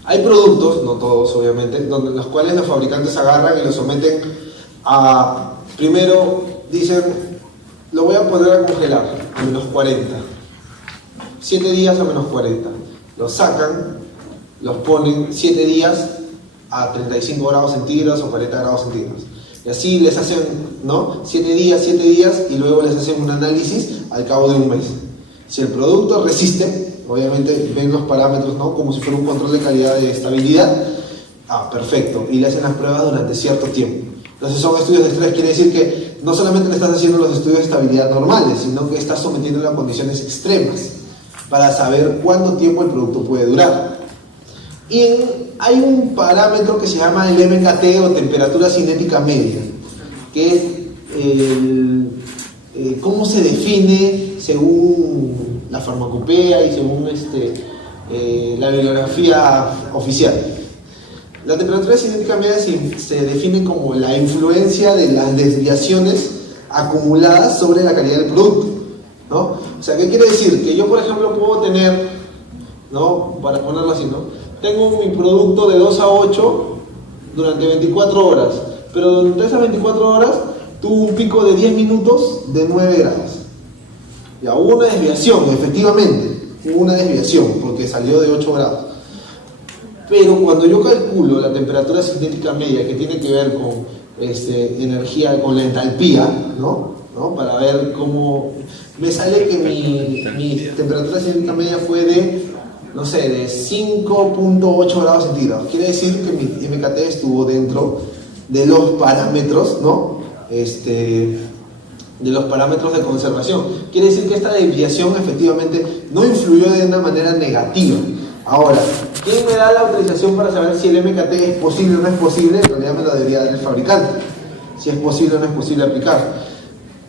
Hay productos, no todos obviamente, donde los cuales los fabricantes agarran y los someten a, primero dicen, lo voy a poner a congelar a menos 40, 7 días a menos 40, los sacan, los ponen 7 días a 35 grados centígrados o 40 grados centígrados, y así les hacen, ¿no?, 7 días y luego les hacen un análisis al cabo de un mes. Si el producto resiste, obviamente ven los parámetros, ¿no?, como si fuera un control de calidad de estabilidad. Perfecto, y le hacen las pruebas durante cierto tiempo. Entonces son estudios de estrés, quiere decir que no solamente le estás haciendo los estudios de estabilidad normales, sino que estás sometiéndolo a condiciones extremas para saber cuánto tiempo el producto puede durar. Y hay un parámetro que se llama el MKT o temperatura cinética media, que es cómo se define según la farmacopea y según la bibliografía oficial. La temperatura cinética media se define como la influencia de las desviaciones acumuladas sobre la calidad del producto, ¿no? O sea, ¿qué quiere decir? Que yo, por ejemplo, puedo tener, ¿no?, para ponerlo así, ¿no?, tengo mi producto de 2 a 8 durante 24 horas, pero durante esas 24 horas tuvo un pico de 10 minutos de 9 grados. Ya hubo una desviación, efectivamente, hubo una desviación porque salió de 8 grados. Pero cuando yo calculo la temperatura cinética media, que tiene que ver con energía, con la entalpía, ¿no? Para ver cómo me sale que mi temperatura cinética media fue de, no sé, de 5.8 grados centígrados. Quiere decir que mi MKT estuvo dentro de los parámetros, ¿no?, de los parámetros de conservación. Quiere decir que esta desviación efectivamente no influyó de una manera negativa. Ahora, ¿quién me da la autorización para saber si el MKT es posible o no es posible? En realidad me lo debería dar el fabricante, si es posible o no es posible aplicar.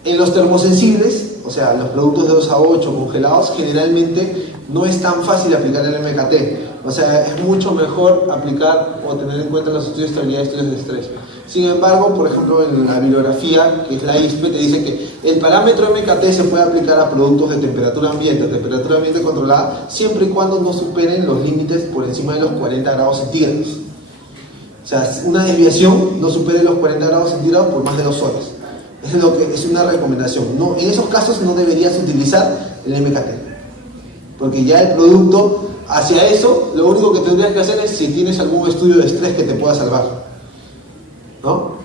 En los termosensibles, o sea, los productos de 2 a 8 congelados, generalmente no es tan fácil aplicar el MKT. O sea, es mucho mejor aplicar o tener en cuenta los estudios de estabilidad y estudios de estrés. Sin embargo, por ejemplo, en la bibliografía, que es la ISPE, te dice que el parámetro MKT se puede aplicar a productos de temperatura ambiente controlada, siempre y cuando no superen los límites por encima de los 40 grados centígrados. O sea, una desviación no supere los 40 grados centígrados por más de 2 horas. Eso es lo que es una recomendación. No, en esos casos no deberías utilizar el MKT, porque ya el producto, hacia eso, lo único que tendrías que hacer es si tienes algún estudio de estrés que te pueda salvar, ¿no?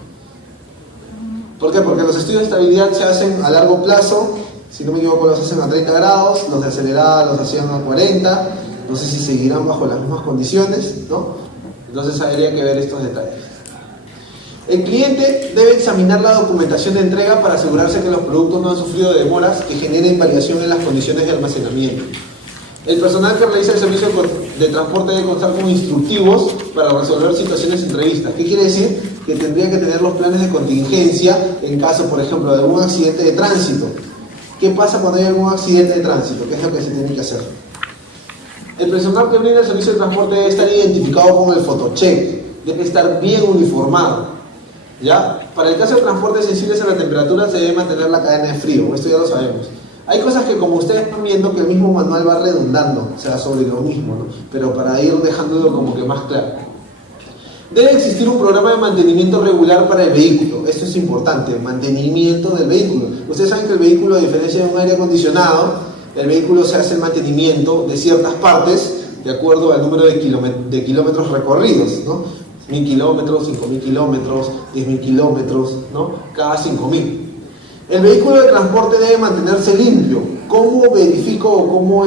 ¿Por qué? Porque los estudios de estabilidad se hacen a largo plazo, si no me equivoco los hacen a 30 grados, los de acelerada los hacían a 40, no sé si seguirán bajo las mismas condiciones, ¿no? Entonces habría que ver estos detalles. El cliente debe examinar la documentación de entrega para asegurarse que los productos no han sufrido demoras que generen variación en las condiciones de almacenamiento. El personal que realiza el servicio de transporte debe contar con instructivos para resolver situaciones imprevistas. ¿Qué quiere decir? Que tendría que tener los planes de contingencia en caso, por ejemplo, de algún accidente de tránsito. ¿Qué pasa cuando hay algún accidente de tránsito? ¿Qué es lo que se tiene que hacer? El personal que brinda el servicio de transporte debe estar identificado con el photocheck, debe estar bien uniformado, ¿ya? Para el caso de transportes sensibles a la temperatura se debe mantener la cadena de frío, esto ya lo sabemos. Hay cosas que, como ustedes están viendo, que el mismo manual va redundando, o sea, sobre lo mismo, ¿no? Pero para ir dejándolo como que más claro. Debe existir un programa de mantenimiento regular para el vehículo. Esto es importante, mantenimiento del vehículo. Ustedes saben que el vehículo, a diferencia de un aire acondicionado, el vehículo se hace el mantenimiento de ciertas partes de acuerdo al número de kilómetros recorridos, ¿no? 1000 kilómetros, 5000 kilómetros, 10.000 kilómetros, ¿no? Cada 5000. El vehículo de transporte debe mantenerse limpio. ¿Cómo verifico o cómo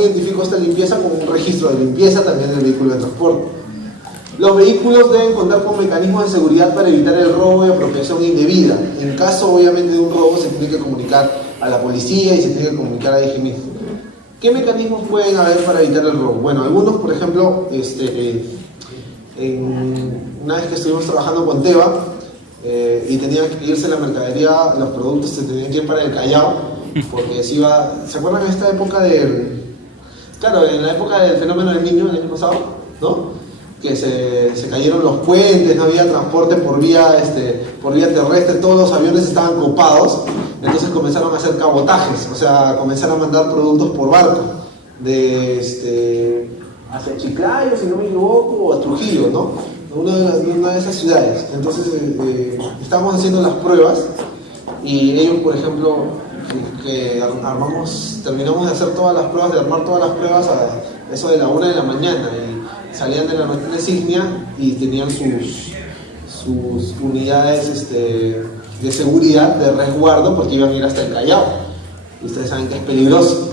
identifico esta limpieza? Con un registro de limpieza también del vehículo de transporte. Los vehículos deben contar con mecanismos de seguridad para evitar el robo y apropiación indebida. En caso, obviamente, de un robo, se tiene que comunicar a la policía y se tiene que comunicar a DGMIF. ¿Qué mecanismos pueden haber para evitar el robo? Bueno, algunos, por ejemplo, una vez que estuvimos trabajando con Teva, y tenía que irse la mercadería, los productos se tenían que ir para el Callao, porque se iba. ¿Se acuerdan de esta época claro, en la época del fenómeno del Niño, el año pasado, ¿no? Que se cayeron los puentes, no había transporte por vía terrestre, todos los aviones estaban copados, entonces comenzaron a hacer cabotajes, o sea, comenzaron a mandar productos por barco, hacia Chiclayo, si no me equivoco, o a Trujillo, ¿no? Una de esas ciudades. Entonces estábamos haciendo las pruebas y ellos, por ejemplo, terminamos de hacer todas las pruebas, de armar todas las pruebas a eso de la 1 de la mañana, y salían de la máquina insignia y tenían sus unidades de seguridad, de resguardo, porque iban a ir hasta el Callao. Y ustedes saben que es peligroso.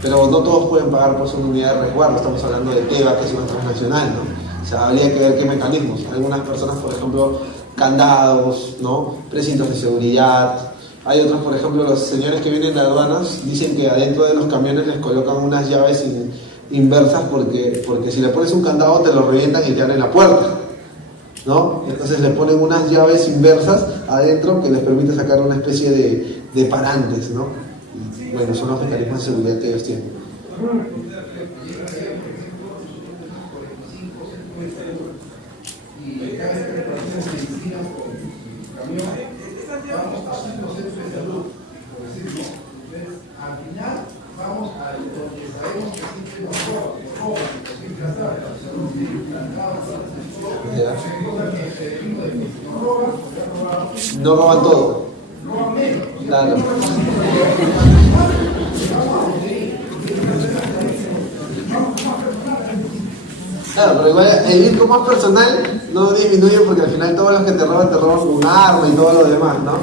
Pero no todos pueden pagar por su unidad de resguardo. Estamos hablando de Teva, que es una transnacional, ¿no? O sea, habría que ver qué mecanismos. Algunas personas, por ejemplo, candados, ¿no? Precintos de seguridad. Hay otros, por ejemplo, los señores que vienen de aduanas dicen que adentro de los camiones les colocan unas llaves inversas porque si le pones un candado te lo revientan y te abren la puerta, ¿no? Entonces le ponen unas llaves inversas adentro que les permite sacar una especie de parantes, ¿no? Y, bueno, son los mecanismos de seguridad que ellos tienen. Al final vamos a donde sabemos que siempre nos roban, siempre las no roban todo. Roban menos. Claro. Claro, pero igual el ir con más personal no disminuye, porque al final todos los que te roban con un arma y todo lo demás, ¿no?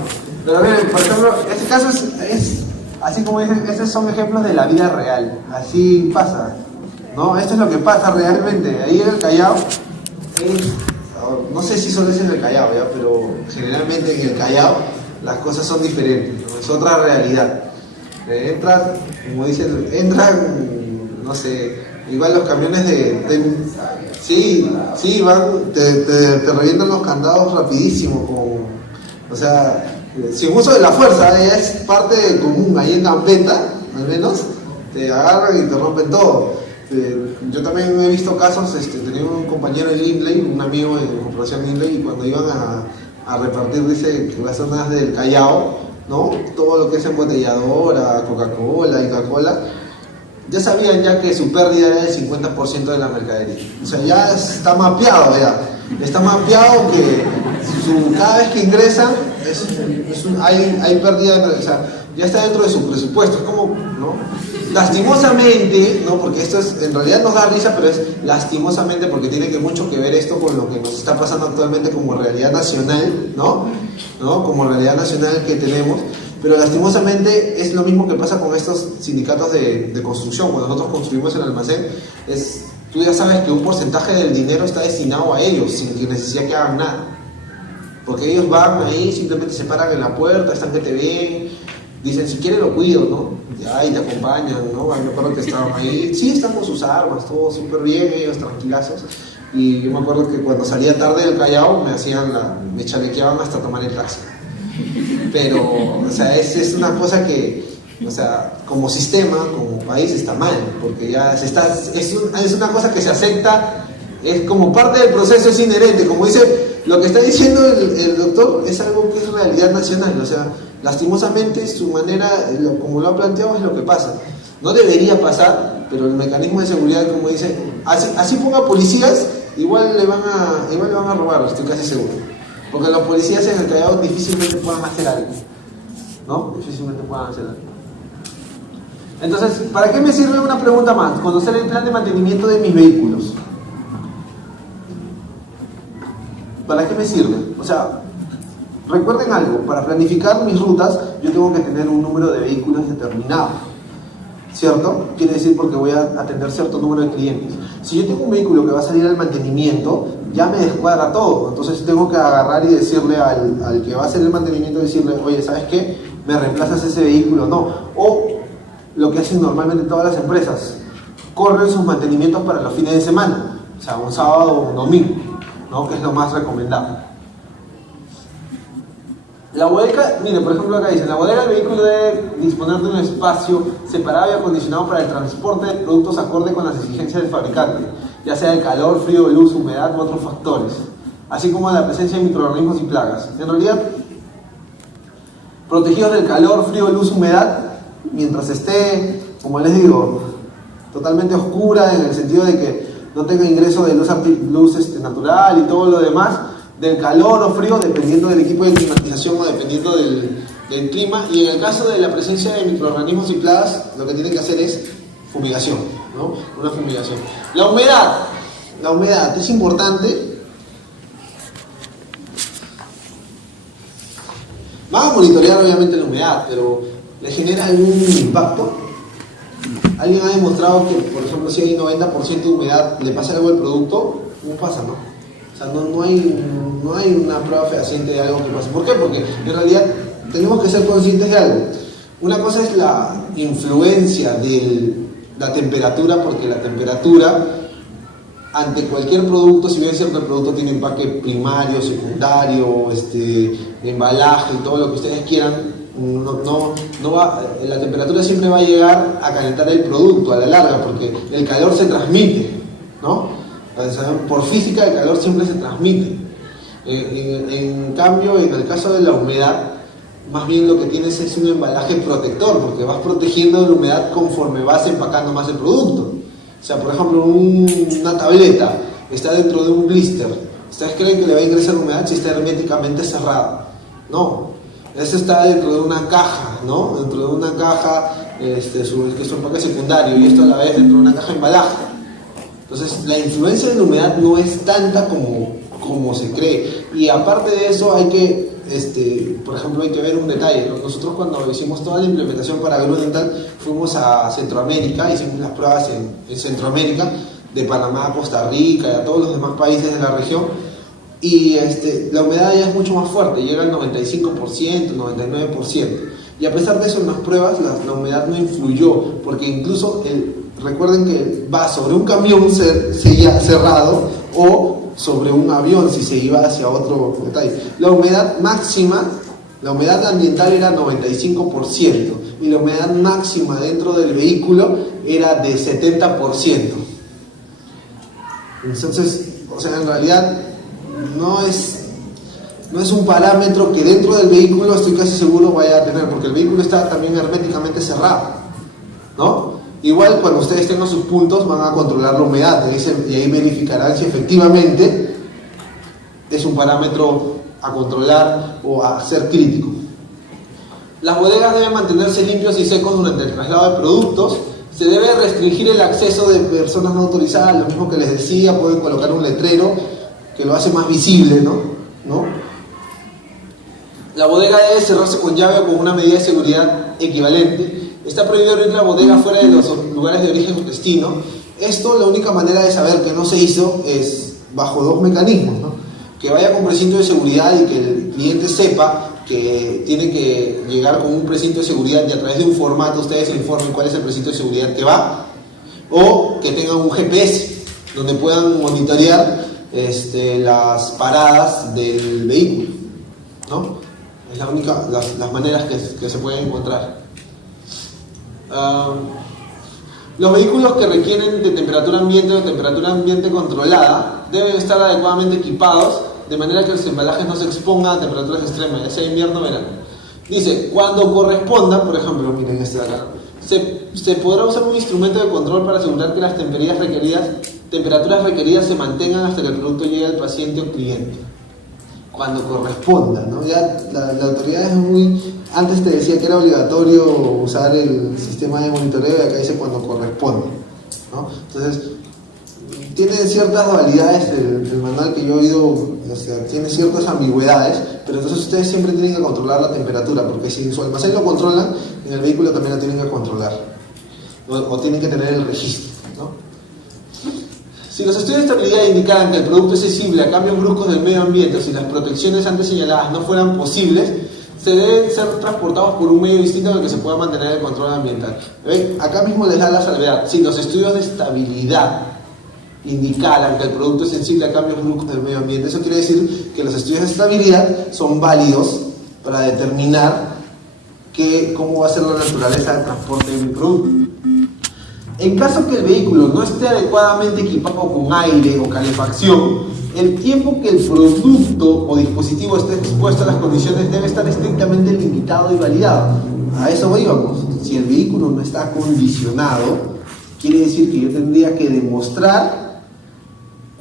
Pero miren, por ejemplo, este caso es así como dicen, estos son ejemplos de la vida real. Así pasa, ¿no? Esto es lo que pasa realmente. Ahí en el Callao, no sé si solo es en el Callao, ¿ya? Pero generalmente en el Callao las cosas son diferentes, ¿no? Es otra realidad. Entran, como dicen, no sé, igual los camiones sí, van, te revientan los candados rapidísimo, o sea, sin uso de la fuerza, ya es parte común. Ahí en Campeta, al menos, te agarran y te rompen todo. Yo también he visto casos, tenía un compañero en Lindley, un amigo en Corporación Lindley, y cuando iban a repartir, dice, las zonas del Callao, ¿no? Todo lo que es embotelladora, Coca-Cola y Coca-Cola, ya sabían ya que su pérdida era del 50% de la mercadería. O sea, ya está mapeado ya. Está mapeado que cada vez que ingresan hay pérdida, o sea, ya está dentro de su presupuesto. Es como, ¿no? Lastimosamente, ¿no? Porque esto es, en realidad nos da risa, pero es lastimosamente porque tiene mucho que ver esto con lo que nos está pasando actualmente como realidad nacional, ¿no? Como realidad nacional que tenemos. Pero lastimosamente es lo mismo que pasa con estos sindicatos de construcción. Cuando nosotros construimos el almacén, tú ya sabes que un porcentaje del dinero está destinado a ellos, sin que necesidad que hagan nada. Porque ellos van ahí, simplemente se paran en la puerta, están que te ven, dicen, si quieres lo cuido, ¿no? Y te acompañan, ¿no? Me acuerdo que estaban ahí, sí, están con sus armas, todo súper bien, ellos tranquilazos. Y yo me acuerdo que cuando salía tarde del Callao, me chalequeaban hasta tomar el taxi. Pero, o sea, es una cosa que, o sea, como sistema, como país, está mal, porque ya es una cosa que se acepta, es como parte del proceso, es inherente, como dice, lo que está diciendo el doctor es algo que es realidad nacional, o sea, lastimosamente su manera, como lo ha planteado, es lo que pasa. No debería pasar, pero el mecanismo de seguridad, como dice, así ponga policías, igual le van a robar, estoy casi seguro. Porque los policías en el Callao difícilmente puedan hacer algo, ¿no? Difícilmente puedan hacer algo. Entonces, ¿para qué me sirve una pregunta más? Conocer el plan de mantenimiento de mis vehículos. ¿Para qué me sirve? O sea, recuerden algo, para planificar mis rutas yo tengo que tener un número de vehículos determinado, ¿cierto? Quiere decir porque voy a atender cierto número de clientes. Si yo tengo un vehículo que va a salir al mantenimiento, ya me descuadra todo. Entonces tengo que agarrar y decirle al que va a hacer el mantenimiento, decirle, oye, ¿sabes qué? ¿Me reemplazas ese vehículo? No. O lo que hacen normalmente todas las empresas, corren sus mantenimientos para los fines de semana, o sea, un sábado o un domingo, ¿no? Que es lo más recomendable. La bodega, mire, por ejemplo acá dice, la bodega del vehículo debe disponer de un espacio separado y acondicionado para el transporte de productos acorde con las exigencias del fabricante, ya sea de calor, frío, luz, humedad u otros factores, así como la presencia de microorganismos y plagas. En realidad, protegidos del calor, frío, luz, humedad, mientras esté, como les digo, totalmente oscura, en el sentido de que no tenga ingreso de luz natural y todo lo demás, del calor o frío, dependiendo del equipo de climatización o dependiendo del clima. Y en el caso de la presencia de microorganismos y plagas, lo que tienen que hacer es fumigación, ¿no? Una fumigación. La humedad es importante. Van a monitorear obviamente la humedad, pero ¿le genera algún impacto? ¿Alguien ha demostrado que, por ejemplo, si hay 90% de humedad, le pasa algo al producto? No pasa, ¿no? O sea, no hay una prueba fehaciente de algo que pase. ¿Por qué? Porque en realidad tenemos que ser conscientes de algo. Una cosa es la influencia de la temperatura, porque la temperatura ante cualquier producto, si bien es cierto el producto tiene empaque primario, secundario, embalaje y todo lo que ustedes quieran, la temperatura siempre va a llegar a calentar el producto a la larga, porque el calor se transmite, ¿no? Por física el calor siempre se transmite. En cambio, en el caso de la humedad, más bien lo que tienes es un embalaje protector, porque vas protegiendo la humedad conforme vas empacando más el producto. O sea, por ejemplo, una tableta está dentro de un blister. ¿Ustedes creen que le va a ingresar humedad si está herméticamente cerrada? No. Eso está dentro de una caja, ¿no? Dentro de una caja, que es un empaque secundario, y esto a la vez dentro de una caja de embalaje. Entonces, la influencia de la humedad no es tanta como se cree. Y aparte de eso, hay que, por ejemplo, hay que ver un detalle, ¿no? Nosotros cuando hicimos toda la implementación para Grunenthal, fuimos a Centroamérica, hicimos las pruebas en Centroamérica, de Panamá a Costa Rica y a todos los demás países de la región. Y la humedad ya es mucho más fuerte, llega al 95%, 99%. Y a pesar de eso, en las pruebas la humedad no influyó, porque incluso recuerden que va sobre un camión cerrado o sobre un avión si se iba hacia otro detalle. La humedad máxima, la humedad ambiental era 95% y la humedad máxima dentro del vehículo era de 70%. Entonces, o sea, en realidad no es un parámetro que dentro del vehículo estoy casi seguro vaya a tener, porque el vehículo está también herméticamente cerrado, ¿no? Igual cuando ustedes tengan sus puntos van a controlar la humedad y ahí verificarán si efectivamente es un parámetro a controlar o a ser crítico. Las bodegas deben mantenerse limpios y secos durante el traslado de productos. Se debe restringir el acceso de personas no autorizadas, lo mismo que les decía, pueden colocar un letrero que lo hace más visible, ¿no? La bodega debe cerrarse con llave o con una medida de seguridad equivalente. Está prohibido abrir la bodega fuera de los lugares de origen o destino. Esto, la única manera de saber que no se hizo es bajo dos mecanismos, ¿no? Que vaya con precinto de seguridad y que el cliente sepa que tiene que llegar con un precinto de seguridad y a través de un formato ustedes informen cuál es el precinto de seguridad que va, o que tengan un GPS donde puedan monitorear las paradas del vehículo, ¿no? Es la única, las maneras que se pueden encontrar. Los vehículos que requieren de temperatura ambiente o temperatura ambiente controlada deben estar adecuadamente equipados de manera que los embalajes no se expongan a temperaturas extremas, ya sea invierno o verano. Dice, cuando corresponda, por ejemplo, miren este de acá, se podrá usar un instrumento de control para asegurar que las temperaturas requeridas se mantengan hasta que el producto llegue al paciente o cliente. Cuando corresponda, ¿no? Ya la autoridad es muy... Antes te decía que era obligatorio usar el sistema de monitoreo y acá dice cuando corresponde, ¿no? Entonces, tiene ciertas dualidades el manual que yo he oído, o sea, tiene ciertas ambigüedades, pero entonces ustedes siempre tienen que controlar la temperatura, porque si en su almacén lo controlan, en el vehículo también la tienen que controlar, o tienen que tener el registro, ¿no? Si los estudios de estabilidad indicaran que el producto es sensible a cambios bruscos del medio ambiente o si las protecciones antes señaladas no fueran posibles, se deben ser transportados por un medio distinto en el que se pueda mantener el control ambiental. ¿Ven? Acá mismo les da la salvedad. Si los estudios de estabilidad indicaran que el producto es sensible a cambios bruscos del medio ambiente, eso quiere decir que los estudios de estabilidad son válidos para determinar cómo va a ser la naturaleza del transporte de mi producto. En caso que el vehículo no esté adecuadamente equipado con aire o calefacción, el tiempo que el producto o dispositivo esté expuesto a las condiciones debe estar estrictamente limitado y validado. A eso íbamos. Si el vehículo no está acondicionado, quiere decir que yo tendría que demostrar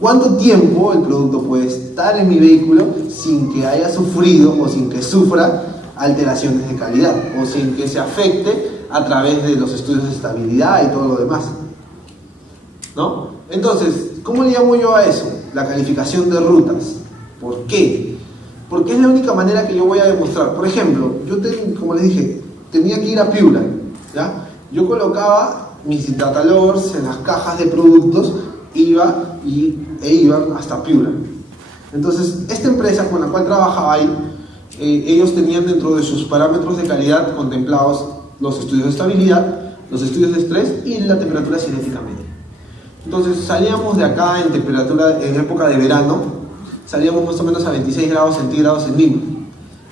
cuánto tiempo el producto puede estar en mi vehículo sin que haya sufrido o sin que sufra alteraciones de calidad o sin que se afecte a través de los estudios de estabilidad y todo lo demás, ¿no? Entonces, ¿cómo le llamo yo a eso? La calificación de rutas. ¿Por qué? Porque es la única manera que yo voy a demostrar. Por ejemplo, como les dije, tenía que ir a Piura, ¿ya? Yo colocaba mis data logs en las cajas de productos, iban hasta Piura. Entonces, esta empresa con la cual trabajaba ahí, ellos tenían dentro de sus parámetros de calidad contemplados los estudios de estabilidad, los estudios de estrés y la temperatura cinética media. Entonces salíamos de acá en época de verano, salíamos más o menos a 26 grados centígrados en Lima,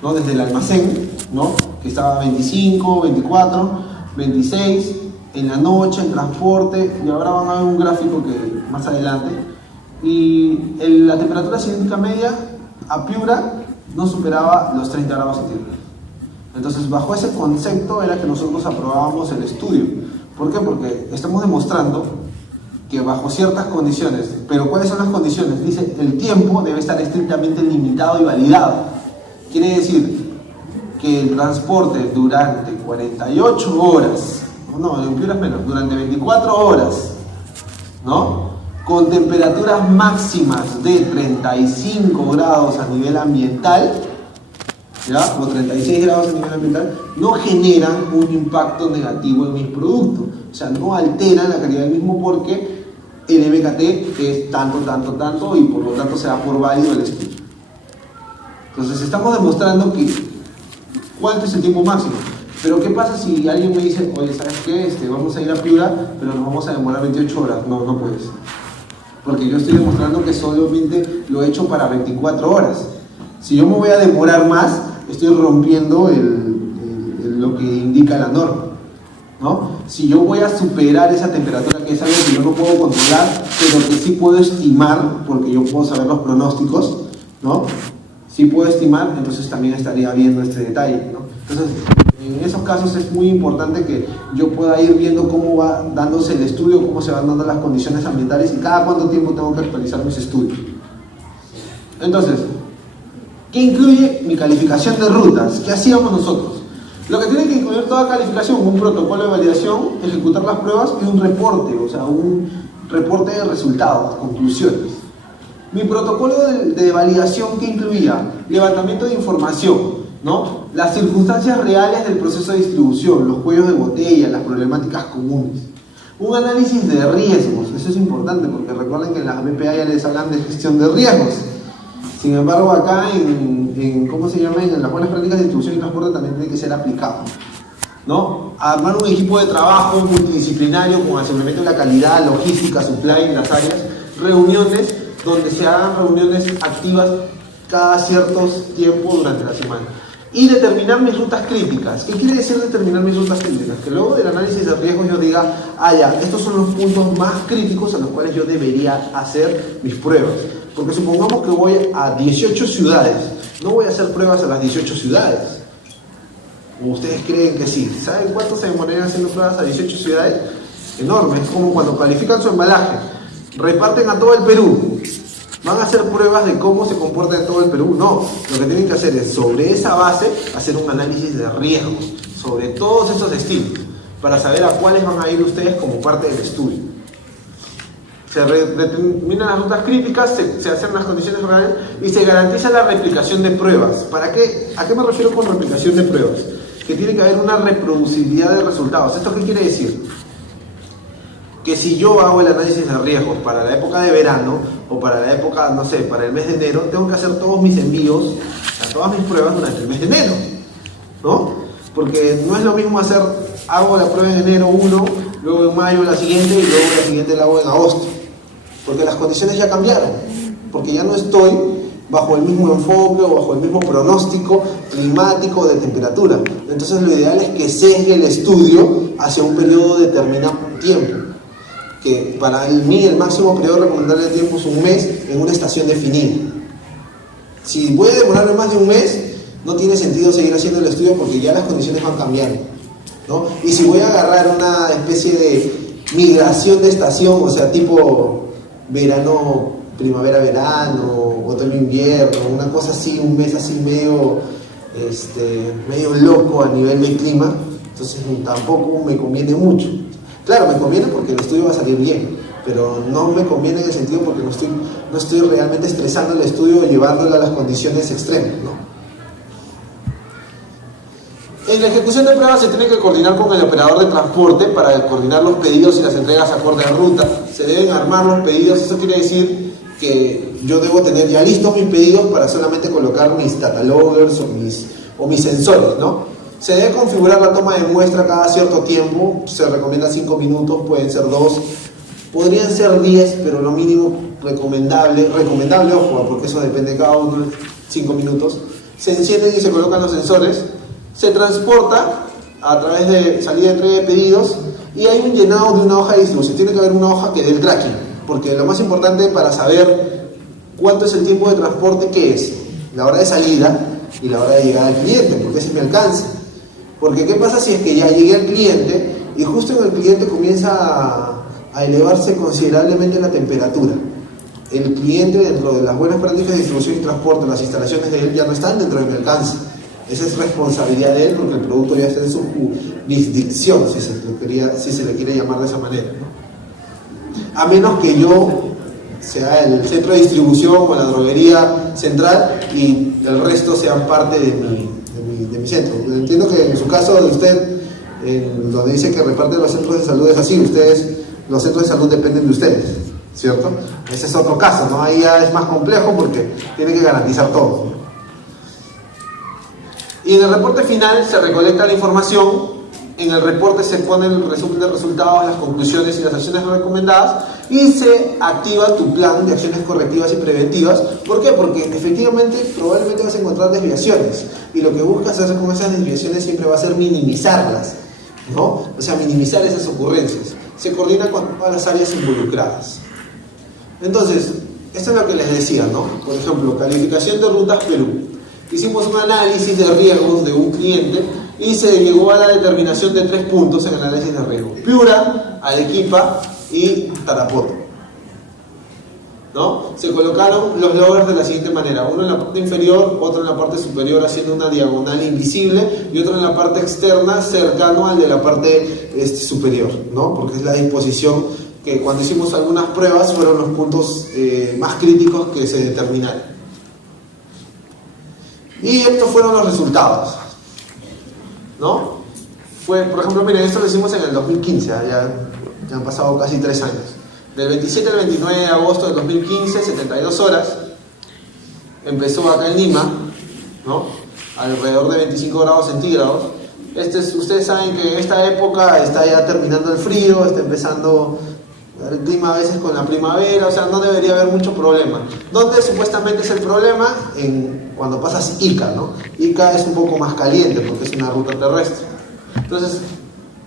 ¿no? Desde el almacén, ¿no? Que estaba a 25, 24, 26, en la noche, en transporte, y ahora van a ver un gráfico que más adelante, y la temperatura cinética media a Piura no superaba los 30 grados centígrados. Entonces, bajo ese concepto era que nosotros aprobábamos el estudio. ¿Por qué? Porque estamos demostrando que bajo ciertas condiciones, pero ¿cuáles son las condiciones? Dice, el tiempo debe estar estrictamente limitado y validado. Quiere decir que el transporte durante 48 horas, no, en Piura es menos, durante 24 horas, ¿no? Con temperaturas máximas de 35 grados a nivel ambiental, ¿ya? O 36 grados a nivel ambiental, no generan un impacto negativo en mis productos. O sea, no alteran la calidad del mismo porque el MKT es tanto, y por lo tanto se da por válido el estudio. Entonces estamos demostrando que cuánto es el tiempo máximo. Pero ¿qué pasa si alguien me dice, oye, ¿sabes qué? Vamos a ir a Piura, pero nos vamos a demorar 28 horas. No, no puedes. Porque yo estoy demostrando que solamente lo he hecho para 24 horas. Si yo me voy a demorar más, estoy rompiendo lo que indica la norma. ¿no? Si yo voy a superar esa temperatura, que es algo que yo no puedo controlar, pero que sí puedo estimar, porque yo puedo saber los pronósticos, ¿no? Si puedo estimar, entonces también estaría viendo este detalle, ¿no? Entonces, en esos casos es muy importante que yo pueda ir viendo cómo va dándose el estudio, cómo se van dando las condiciones ambientales y cada cuánto tiempo tengo que actualizar mis estudios. Entonces, ¿qué incluye mi calificación de rutas? ¿Qué hacíamos nosotros? Lo que tiene que incluir toda calificación: un protocolo de validación, ejecutar las pruebas y un reporte, o sea, un reporte de resultados, conclusiones. Mi protocolo de validación, ¿qué incluía? Levantamiento de información, ¿no? Las circunstancias reales del proceso de distribución, los cuellos de botella, las problemáticas comunes. Un análisis de riesgos, eso es importante porque recuerden que en las BPA ya les hablan de gestión de riesgos. Sin embargo, acá ¿cómo se llama? En las buenas prácticas de distribución y transporte también tiene que ser aplicado, ¿no? Armar un equipo de trabajo multidisciplinario con aseguramiento de la calidad, logística, supply en las áreas, reuniones donde se hagan reuniones activas cada cierto tiempo durante la semana. Y determinar mis rutas críticas. ¿Qué quiere decir determinar mis rutas críticas? Que luego del análisis de riesgos yo diga, ya, estos son los puntos más críticos a los cuales yo debería hacer mis pruebas. Porque supongamos que voy a 18 ciudades, no voy a hacer pruebas a las 18 ciudades. ¿O ustedes creen que sí? ¿Saben cuánto se demorarían haciendo pruebas a 18 ciudades? Enorme, es como cuando califican su embalaje, reparten a todo el Perú. ¿Van a hacer pruebas de cómo se comporta en todo el Perú? No, lo que tienen que hacer es, sobre esa base, hacer un análisis de riesgo, sobre todos estos destinos, para saber a cuáles van a ir ustedes como parte del estudio. Se determinan las rutas críticas, se hacen las condiciones reales y se garantiza la replicación de pruebas. ¿Para qué? ¿A qué me refiero con replicación de pruebas? Que tiene que haber una reproducibilidad de resultados. ¿Esto qué quiere decir? Que si yo hago el análisis de riesgos para la época de verano o para la época, no sé, para el mes de enero, tengo que hacer todos mis envíos, todas mis pruebas durante el mes de enero, ¿no? Porque no es lo mismo hago la prueba en enero 1, luego en mayo la siguiente y luego la siguiente la hago en agosto. Porque las condiciones ya cambiaron, porque ya no estoy bajo el mismo enfoque o bajo el mismo pronóstico climático de temperatura. Entonces lo ideal es que sesgue el estudio hacia un periodo determinado de tiempo, que para mí el máximo periodo recomendable de tiempo es un mes en una estación definida. Si voy a demorarme más de un mes, no tiene sentido seguir haciendo el estudio porque ya las condiciones van cambiando, ¿no? Y si voy a agarrar una especie de migración de estación, o sea, tipo verano, primavera-verano, otoño-invierno, una cosa así, un mes así medio loco a nivel de clima, entonces tampoco me conviene mucho. Claro, me conviene porque el estudio va a salir bien, pero no me conviene en el sentido porque no estoy realmente estresando el estudio o llevándolo a las condiciones extremas, ¿no? En la ejecución de pruebas se tiene que coordinar con el operador de transporte para coordinar los pedidos y las entregas acorde a ruta. Se deben armar los pedidos, eso quiere decir que yo debo tener ya listos mis pedidos para solamente colocar mis data loggers o mis sensores, ¿no? Se debe configurar la toma de muestra cada cierto tiempo, se recomienda 5 minutos, pueden ser 2, podrían ser 10, pero lo mínimo recomendable, ojo, porque eso depende de cada uno, 5 minutos. Se encienden y se colocan los sensores, se transporta a través de salida y entrega de pedidos y hay un llenado de una hoja de distribución. Tiene que haber una hoja que dé el tracking, porque lo más importante para saber cuánto es el tiempo de transporte, ¿qué es? La hora de salida y la hora de llegada al cliente, porque ese es mi alcance. Porque ¿qué pasa si es que ya llegué al cliente y justo en el cliente comienza a elevarse considerablemente la temperatura? El cliente, dentro de las buenas prácticas de distribución y transporte, las instalaciones de él ya no están dentro de mi alcance. Esa es responsabilidad de él porque el producto ya está en su jurisdicción, si se le quiere llamar de esa manera, ¿no? A menos que yo sea el centro de distribución o la droguería central y el resto sean parte de mi centro. Entiendo que en su caso de usted, donde dice que reparte los centros de salud es así, los centros de salud dependen de ustedes, ¿cierto? Ese es otro caso, ¿no? Ahí ya es más complejo porque tiene que garantizar todo, ¿no? Y en el reporte final se recolecta la información, en el reporte se pone el resumen de resultados, las conclusiones y las acciones recomendadas y se activa tu plan de acciones correctivas y preventivas. ¿Por qué? Porque efectivamente probablemente vas a encontrar desviaciones y lo que buscas hacer con esas desviaciones siempre va a ser minimizarlas. ¿no? O sea, minimizar esas ocurrencias. Se coordina con todas las áreas involucradas. Entonces, esto es lo que les decía, ¿no? Por ejemplo, calificación de rutas Perú. Hicimos un análisis de riesgos de un cliente y se llegó a la determinación de 3 puntos en el análisis de riesgo: Piura, Arequipa y Tarapoto, ¿no? Se colocaron los logros de la siguiente manera: uno en la parte inferior, otro en la parte superior haciendo una diagonal invisible, y otro en la parte externa cercano al de la parte superior, ¿no? Porque es la disposición que cuando hicimos algunas pruebas fueron los puntos más críticos que se determinaron. Y estos fueron los resultados, ¿no? Fue, por ejemplo, miren, esto lo hicimos en el 2015, ya han pasado casi 3 años. Del 27 al 29 de agosto del 2015, 72 horas, empezó acá en Lima, ¿no? Alrededor de 25 grados centígrados. Ustedes saben que en esta época está ya terminando el frío, está empezando el clima a veces con la primavera, o sea, no debería haber mucho problema. ¿Dónde supuestamente es el problema? Cuando pasas Ica, ¿no? Ica es un poco más caliente porque es una ruta terrestre. Entonces,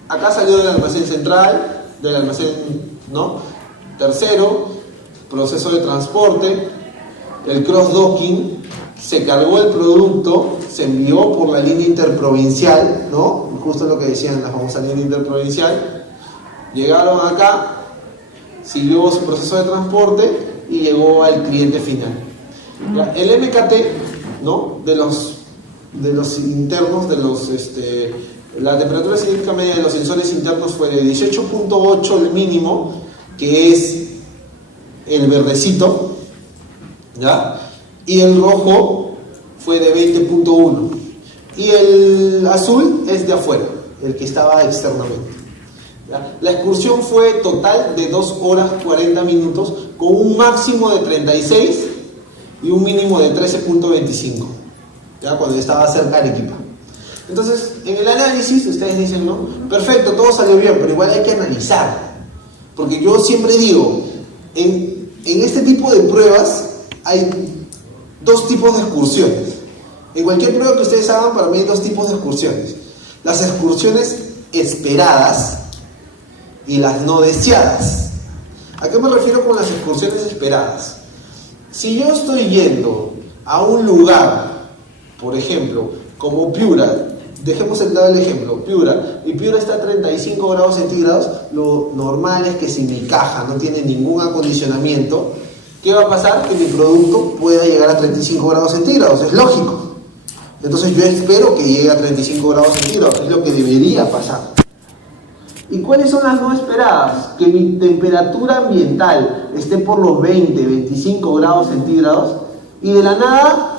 acá salió del almacén central, del almacén, ¿no? Tercero, proceso de transporte, el cross-docking, se cargó el producto, se envió por la línea interprovincial, ¿no? Justo lo que decían, la famosa línea interprovincial. Llegaron acá, siguió su proceso de transporte y llegó al cliente final. El MKT, ¿no? de los internos, la temperatura cinética media de los sensores internos fue de 18.8 el mínimo, que es el verdecito, ¿ya? Y el rojo fue de 20.1 y el azul es de afuera, el que estaba externamente. ¿Ya? La excursión fue total de 2 horas 40 minutos con un máximo de 36 y un mínimo de 13.25, ¿ya? Cuando estaba cerca de Arequipa. Entonces, en el análisis ustedes dicen, ¿no? Perfecto, todo salió bien, pero igual hay que analizar. Porque yo siempre digo, en este tipo de pruebas hay 2 tipos de excursiones. En cualquier prueba que ustedes hagan, para mí hay 2 tipos de excursiones: las excursiones esperadas y las no deseadas. ¿A qué me refiero con las excursiones esperadas? Si yo estoy yendo a un lugar, por ejemplo, como Piura, dejemos el ejemplo, Piura, y Piura está a 35 grados centígrados, lo normal es que si mi caja no tiene ningún acondicionamiento, ¿qué va a pasar? Que mi producto pueda llegar a 35 grados centígrados, es lógico. Entonces yo espero que llegue a 35 grados centígrados, es lo que debería pasar. ¿Y cuáles son las no esperadas? Que mi temperatura ambiental esté por los 20, 25 grados centígrados y de la nada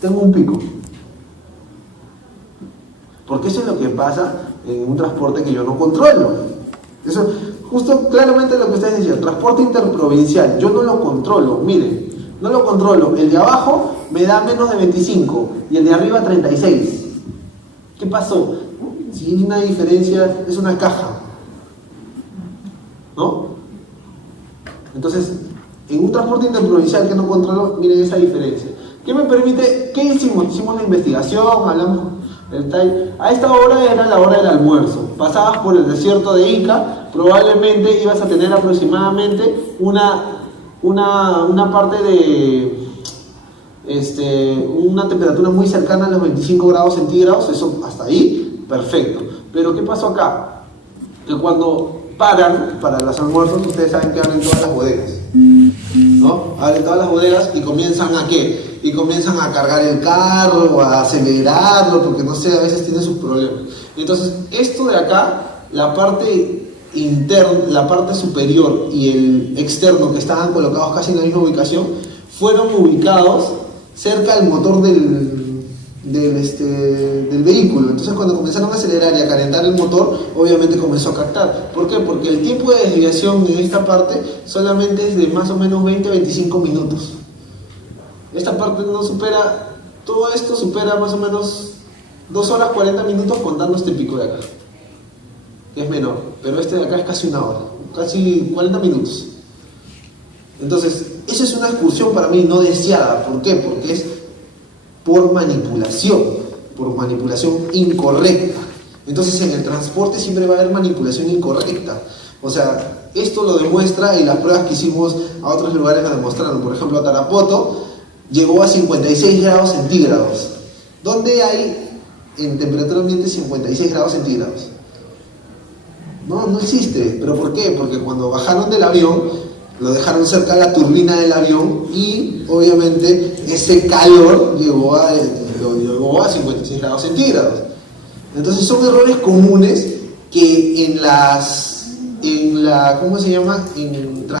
tengo un pico. Porque eso es lo que pasa en un transporte que yo no controlo. Eso, justo claramente lo que ustedes decían, transporte interprovincial, yo no lo controlo, miren, no lo controlo. El de abajo me da menos de 25 y el de arriba 36. ¿Qué pasó? Si hay una diferencia, es una caja, ¿no? Entonces, en un transporte interprovincial que no controlo, miren esa diferencia. ¿Qué me permite? ¿Qué hicimos? Hicimos la investigación, hablamos. A esta hora era la hora del almuerzo. Pasabas por el desierto de Ica, probablemente ibas a tener aproximadamente una parte de una temperatura muy cercana a los 25 grados centígrados, eso hasta ahí, perfecto. Pero ¿qué pasó acá? Que cuando paran para los almuerzos, ustedes saben que abren todas las bodegas, ¿no? Abren todas las bodegas y comienzan ¿a qué? Y comienzan a cargar el carro, a acelerarlo, porque no sé, a veces tiene sus problemas. Entonces, esto de acá, la parte interna, la parte superior y el externo, que estaban colocados casi en la misma ubicación, fueron ubicados cerca del motor del vehículo. Entonces, cuando comenzaron a acelerar y a calentar el motor, obviamente comenzó a captar. ¿Por qué? Porque el tiempo de desviación en esta parte solamente es de más o menos 20-25 minutos. Esta parte no supera, todo esto supera más o menos 2 horas 40 minutos contando este pico de acá, que es menor, pero este de acá es casi 1 hora, casi 40 minutos. Entonces, esa es una excursión para mí no deseada. ¿Por qué? Porque es por manipulación incorrecta. Entonces en el transporte siempre va a haber manipulación incorrecta. O sea, esto lo demuestra y las pruebas que hicimos a otros lugares lo demostraron. Por ejemplo, a Tarapoto llegó a 56 grados centígrados. ¿Dónde hay en temperatura ambiente 56 grados centígrados? No existe. ¿Pero por qué? Porque cuando bajaron del avión, lo dejaron cerca de la turbina del avión y obviamente ese calor llegó a 56 grados centígrados. Entonces son errores comunes que ¿cómo se llama? En